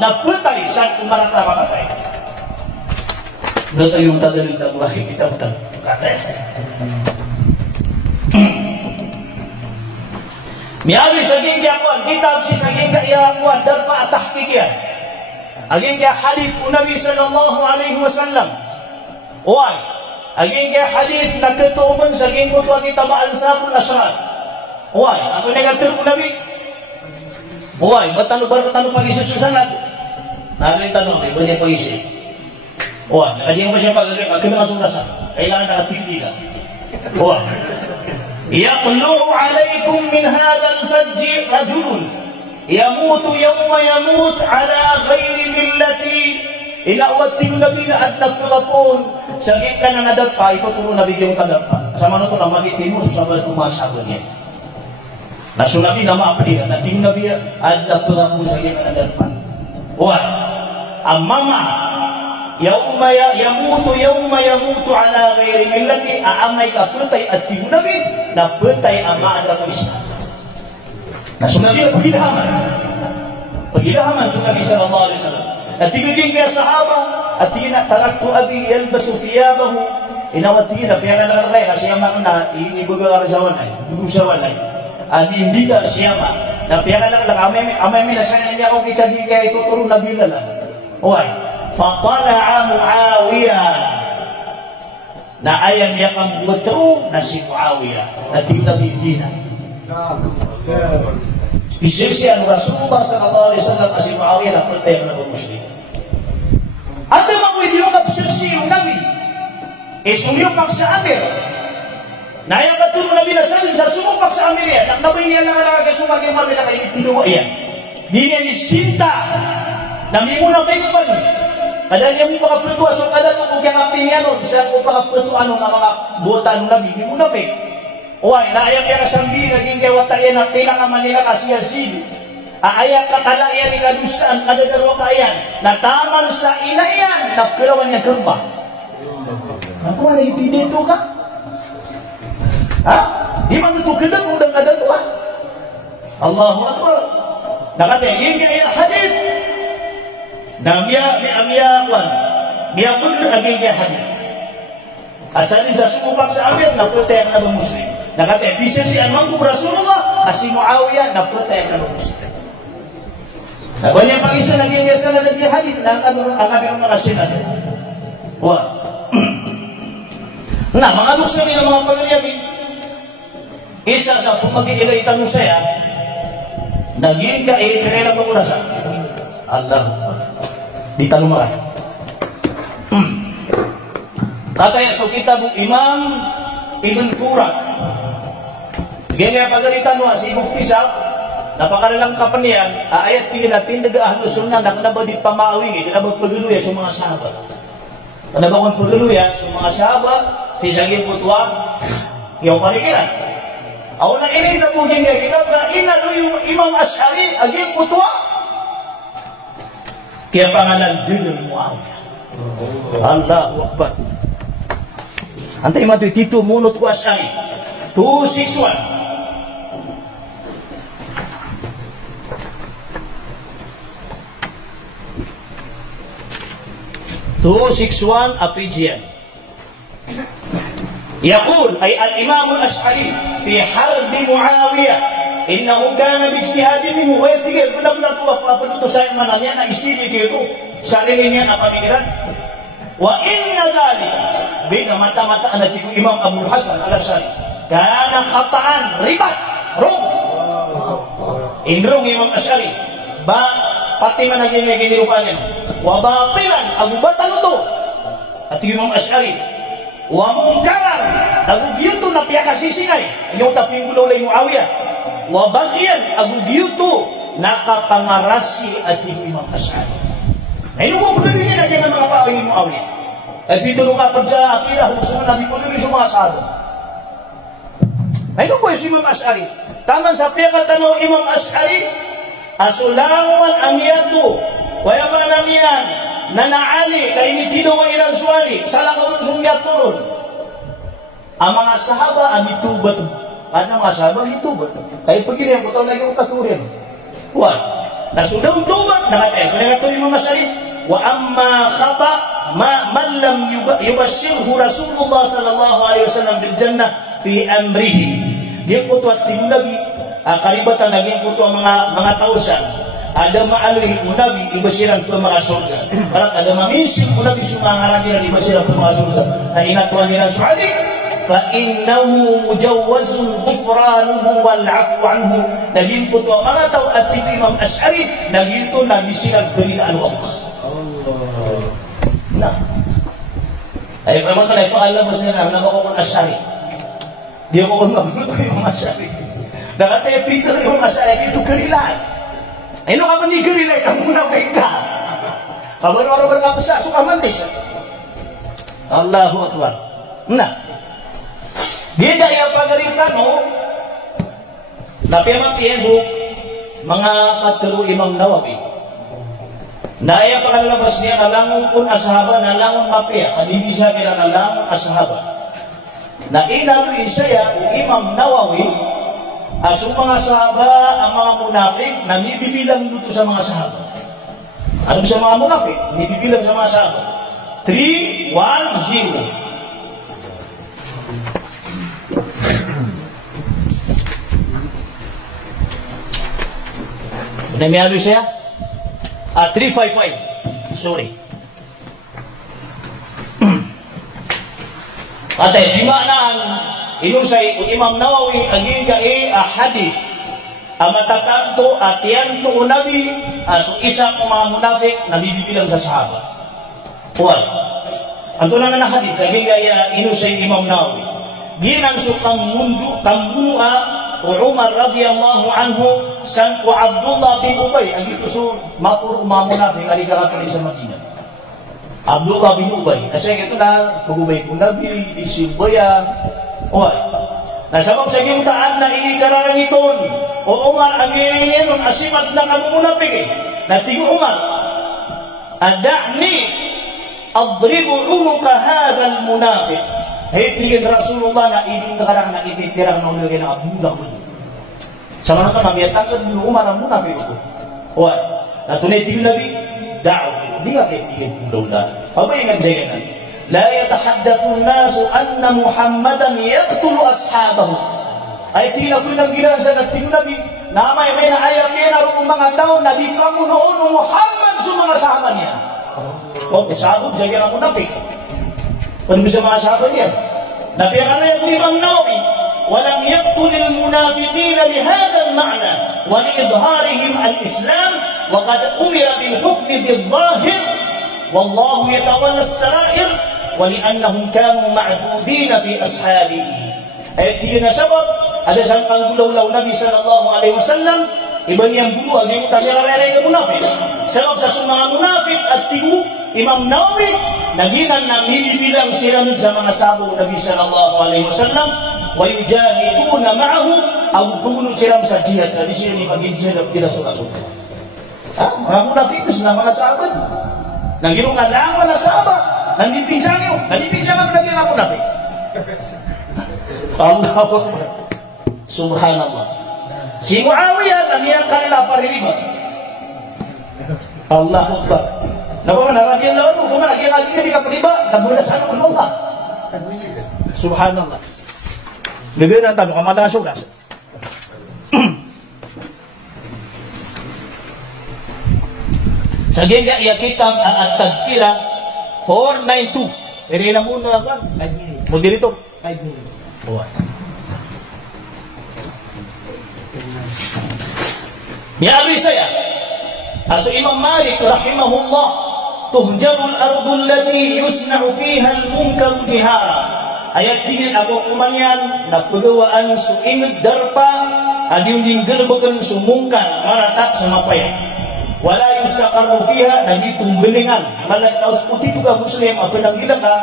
nagputay sa kumarata kapatay. Doon tayong tadalil na buhay kita utang. Miyabi sa gingga kuan, kitab si sa gingga iya kuan, darpa at tahkikya. Agingga hadith u Nabi sallallahu alaihi wasallam. Uwan, agingga hadith na ketuban sa ginggo tuwa kita maansabul ashraf. Uwan, ako negatir u Nabi. Uwan, batano pag-isi susanad. Narin tanong, iba niya pag-isi. Uwan, nakadiyan pa siya pag-isi, akin na kasurasa. Kailangan nakatigli ka. Uwan. Yaqlu'u alaykum min hadha al-fajj rajulun yamutu yawma yamut ala ghairi millati ila watin nabi na at nagpulapon sa gikan na nadarpa ito turo nabi yung kadarpa sa manuto na magitin mo susabay kumasagon niya nasulabi na maapdi na ting nabi at nagpulapon sa gikan na nadarpa wa amama yawma yamutu ala ghairi millati aamay ka putay at ting nabi na betay ang maadang Islam. Nah, sunabi na pagilahaman sunabi sallallahu alaihi wasallam. At tigiging kaya sahaba at tina taraktu abi yalbasu thiyabahu inawati na pera na ray kasi ang makna inibuga ka sa walay, dugo sa walay. Hindi ka siyama na pera lang amay na sana niya ako kitsa di kaya ituturo na dilala. Oy, fatala'a Muawiyah na ayam yakang butro na si Muawiyah na tinabidina. Isirsihan Rasulullah sallallahu alaihi wasallam si Muawiyah na pertaya na muslim. At naman ko hindi yung kapsirsi yung Nabi. Sumiyupak sa Amir. Na ayang katulong Nabi na salin sa sumupak sa Amir yan. Naknabay niya lang ang nakakasumag yung Nabi na kayo itinuwa yan. Di niya nisinta na mimuna kayo pa nun. Kadang niya mo pakaputuan, so kadang kung kaya ngapin niya nun, saan ko pakaputuan ng mga buotan ng Nabi, hindi mo na fake. Uway, naayang kaya kasambi, naging kaya watayan na tilang ang Manila kasiyasid. Aayang kakalayan ni kadustaan, kadadaro kayan, na taman sa ilayan, na pirawan niya gerba. Ako wala iti dito ka? Ha? Di man ito kedang udang kadatuan. Allahu Akbar. Nakatingin kaya hadith. Na miya pun aging kaya hadith. Asalin sa sumupak sa Amir, naputay ang nabang muslim. Nakatay, bisan si Anmangkub Rasulullah, si Muawiyah, naputay ang nabang muslim. Sabi niya pag-isa naging yasa na lagi hadith, ang aming mga sinad. Wah. Nah, mga muslim yung mga pagaliyabi, isa sa pumag-iilaitan mo saya, naging ka-iipirela mo sa Allah. Di tanong mga. Kataya sa kitab Imam Ibn Furak. Ganyan pagalitan mo si Mufti Sa'd, napakalalang kapanian, ayat tinatin daga ahlu sunnah naknabadi pamawing, kinabag paguluya sa mga sahabat. Kanabakon paguluya sa mga sahabat, si Saging Putwa, yung panikiran. Ako na inita po ganyan, kitab ka inalo yung Imam Ash'ari, aging Putwa. Kaya pangalan din ni Muawiyah. Allahu Akbar. Antay matoy Tito Munot ko Asy'ari 261. أبيجيان يقول أي الإمام الأشعري في حرب معاوية إنه كان باجتهاد منه ويتجه benar-benar tua penutup saya mananya na istri itu sarinnya apa pikiran wa inna dzalik bina mata-mata anak ibu Imam Abu Hasan Al-Asy'ari kana khata'an ribat rung indrung Imam Asy'ari ba pati man naging gini rupanya wa batilan Abu batal itu at Imam Asy'ari wa mungkaran Abu Giyutu na piyakasisingay yung taping gulolay Muawiyah wa bagyan Abu Giyutu nakapangarasi at Imam Asy'ari ay nung pagkalinya na dyan ang mga pao yung Muawiyah ay pitulong ka pag sa akira huwag nabi po yung mga sado ay nung po yung Imam Asy'ari taman sa piyakatanaw Imam Asy'ari asulawan amiyatu waya manamian nanaali kaini tino wa ilang suwali salah kaulun sumiyat turun ang mga sahaba amitubat karena mga sahaba amitubat kaya pagili ang kutaw na yung katurin huwag nasudang tubat nakatay kunangato yung mga salib wa amma khata man lam yubashirhu Rasulullah sallallahu alaihi wasallam bil jannah fi amrihi dia kutwat tinabi kalibatan naging puto ang mga tausan ada maalih unabi ibasiran ke mga surga parang ada mamisin unabi sumangarani na ibasiran ke mga surga na inatuan nila suhadi fa innahu mujawwazun ghufranuhu wal afu anhu naging puto ang mga tao at Imam Asy'ari naging ito nagisiran kanilaan Allah na ay pramatan ay paalam mo sila na ako kung Asy'ari di ako kung magulo yung Asy'ari nakataya Peter yung Asy'ari itu gerilaan. Ay no kapan ni gerilay kamu munafik ka. Kabar-kabar berkapasa suka mantis. Allahu Akbar. Nah. Dia daya pagaritan no. Tapi mati Yesu mga katero Imam Nawawi. Daya pakalabas niya nalangon kun ashaba nalangon mapia. Adi bisa kira nalangon ashaba. Na inalu isaya Imam Nawawi asong mga sahaba, ang mga munafik, namibibilang dito sa mga sahaba. Ano sa mga munafik? Namibibilang sa mga sahaba. 310. Namiyalo siya? 355. Sorry. Ate, di maanaan inusay Imam Nawawi aging gai hadith ang matatanto at yan to nabi aso isa ng mga munafik na bibibilang sa sahaba. Kuwan. Ang tunan na hadith aging gai inusay Imam Nawawi. Ginang sukang mundo tambunua o Umar radiyallahu anhu san ko Abdullah bin Ubay ang ito so mapuro mga munafik ali kakakali sa Madinah. Abdullah bin Ubay. Kasi ito na pag-ubay kong nabi isimbaya Uway. Nasabab sa gintaan na ini kararangiton. O Umar, aminin niya nun, asimat na kamunapig eh. Natingo Umar, ada'ni adribu umuka hadal munafik. Hitikin Rasulullah na iding nakarang na ititirang na ulagay na abula ko. Sama na ka, mamiyatagad mo Umar ang munafik ko. Uway. Natunay tigil nabi, da'o. Hindi ka kitikin tigil na. Pabayingan siya ganan. لا يتحدث الناس أن محمدا يقتل أصحابه ay tinagulang gilan sa nating nabi na may naayam niya na roong mga tao nabi pamunoon ng Muhammad sa mga sahaba niya o sabog sa kaya munafik pag sa mga sahaba niya nabiyakan na yung Imam Nawawi walang yaqtulil munafiqina lihada al-ma'na wa liidharihim al-islam wa qad umira bil hukmi bil zahir wallahu yatawalla as-sarair ولأنهم كانوا معدودين في أصحابه ay tinasabab ada sang panggulaw Nabi sallallahu alaihi wasallam iban yang bulu agi utanya rere munafik sebab sa mga munafik at tigu Imam Nawawi naginan na bilang sila sa mga sabo Nabi sallallahu alaihi wasallam wa yujahiduna ma'ahu aw kunu sila sa jihad di sila ni pag-jihad tidak suka-suka Mga munafik na mga sahabat. Nang ginungalang mga sahabat. Nang dipinsan nyo. Nang dipinsan ang lagi mga munafik. Allahu Akbar. Subhanallah. Si Muawiyah nang iyang kanila pariliba. Allahu Akbar. Napa naragyan lawan mo, kung naragyan alin di ka pariba, nabula sa ano Allah. Subhanallah. Bibir na tanong, kamala sugas. Sa gaya iyakitam ang tagkira 492. Eri lang muna ako. 5 minutes. Moderator. 5 minutes. Miyabi saya. Aso Imam Malik rahimahullah, tuhjarul ardul lati yusna'u fiha al-munkar jihara. Ayat tingin ako kumanyan na pagawaan suingid darpa adiyung dinggalbagan sumungkan maratak sa mapaya. Wala yustaqarru fiha nagitong belingan. Malataos puti ito ka Muslim at pinanggila ka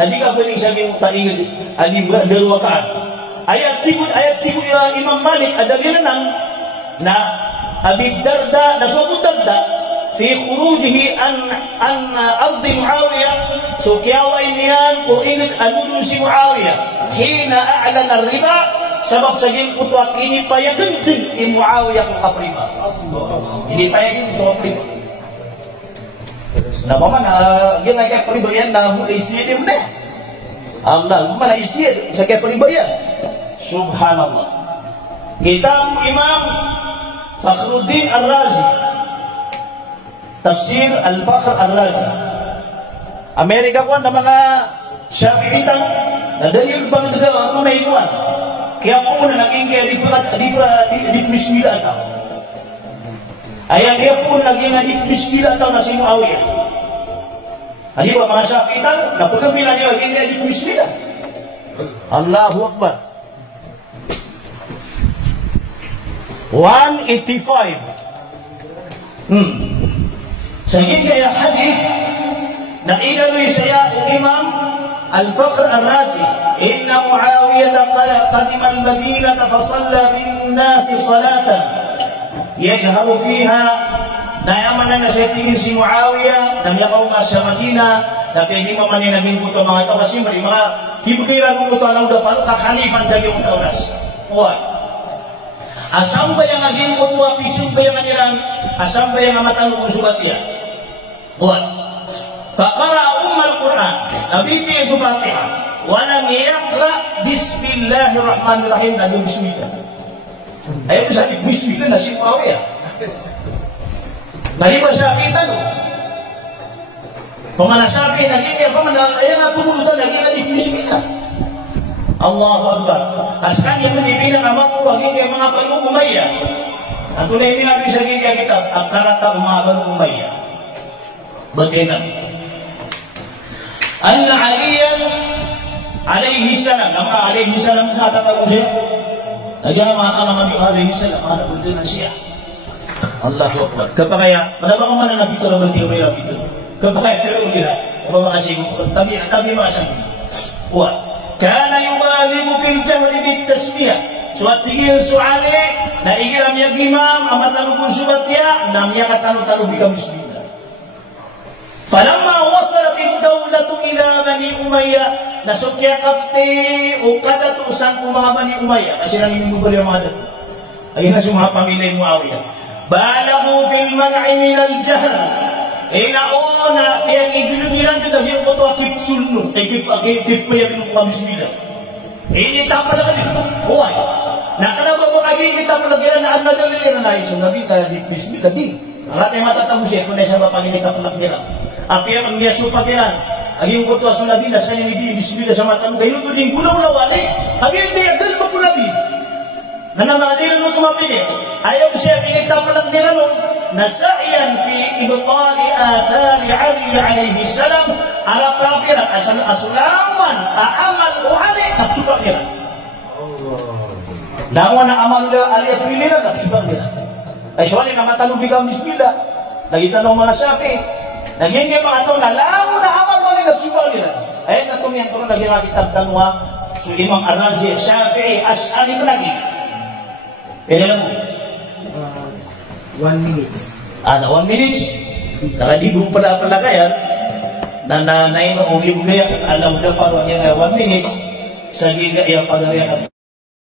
na di ka beling sa iyong taingid alibra dalwakaan. Ayat tibo Imam Malik adalinan na Abi Darda na Abu Darda fi khurujihi an ardi Muawiyah so kiyaway niyan kung ingit anudun si Muawiyah hina a'lan ar-riba sabab sa iyong kutwa kini payagan din in Muawiyah kung kapriba hindi payagan sa kapriba na paman yung nga kaya priba yan na istiyad mo na Allah mana istiyad sa kaya priba yan subhanallah kita Imam Fakhruddin Ar-Razi Tafsir Al-Fakhr Ar-Razi Amerika ko na mga Syafi'itang na dahil bang nagawa ito na ikuan kaya po na naging kaya di mismila ito ayan kaya po naging di mismila ito na si Muawiyah hindi ba mga Syafi'itang na pagkabila niya naging kaya di mismila Allahu Akbar 185 Sa kaya hadith na inanoy saya Imam Al-Fakhr Ar-Razi inna Muawiyah qadima al-Madinah fasalla bin-nas salatan yajharu fiha nayamanan na siya tingin si Muawiyah nang yakaw nga sa Madina na pwede mo man naging buto mga ito kasi mga kibukiran mo ito alam daw paano kakalifan dyan yung oras asam ba yang aging kutwa pisum ba yang aniran asam ba yang amatan kung subat niya faqara ummal Quran nabiti Fatiha walam yaqra bismillahirrahmanirrahim nabi bismillah ayaw sabi bismillah na si Muawiyah nahiba Syafi'i tano pamanasabi naging ayaw nga pumulutan naging bismillah Allahu Akbar. Askan yang menipinang amat po aging kay mga Banu Umayyah. Ang tunay niya bisa kaya kita ang karata mga Banu Umayyah. Bagaimana? Anna Aliyan alaihi salam, nama alaihi salam sa atak siya. Nagama ka naman yung alaihi salam, ana po din na siya. Allahu Akbar. Kapagaya, manabang man na nabito lang hindi may nabito. Kapagaya, pero gira. Kapagaya, tabi masang. Kana yubaligu fil jahri bit tasmiyah. Suat tigil suale na igiram yang imam amat lalu subat ya namnya kata talu bika bismillah. Falamma wasalat ad-dawlatu ila Bani Umayyah nasukya kapti ukadatu sang mga Bani Umayyah kasi nang inimbo bali mga ayun na sumha pamilya Muawiyah. Balagu fil man'i min al-jahr. Inaona yang igilugiran itu dah yang kotor akib sunnu, akib yang minum bismillah. Ini tak pada kali, kuat. Nak kenapa kau lagi kita pelajaran anda dari yang lain? Nabi kaya di bismillah di. Alat yang mata tahu siapa yang siapa pagi kita pelajaran. Apa yang dia suruh pelajaran? Agi yang kotor sun Nabi dah sekali di bismillah sama tahu. Kayu tu di pulau lawale. Agi dia dah berpuluh Nabi. Nana madir nu tumapili. Ayaw siya kita pelajaran nasaian fi ibtali athari Ali alaihi salam ala kafirat asulaman amal Ali taksuba kira dawan amal Ali pilira taksuba kira ay soalnya nama tanu bigam bismillah lagi tanong mga Syafi'i naging mga ato na lawo na amal Ali taksuba kira ay natong yang turun lagi nga kitab tanwa su Imam Ar-Razi Syafi'i Ash'ari lagi kaya mo 1 minute Ana 1 minutes. Nakadibong pala kayan. Na nanay mo umibugay alam na parang yung 1 minutes. Sa giga iya pagarian.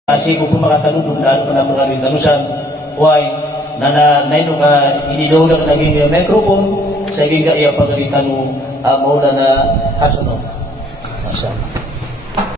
Kasi kung makatanong kung daan ko na pagarian tanusan. Why? Na no ka inidoga naging microphone. Sa giga iya pagarian tanu maula na Hasanov. Masya Allah.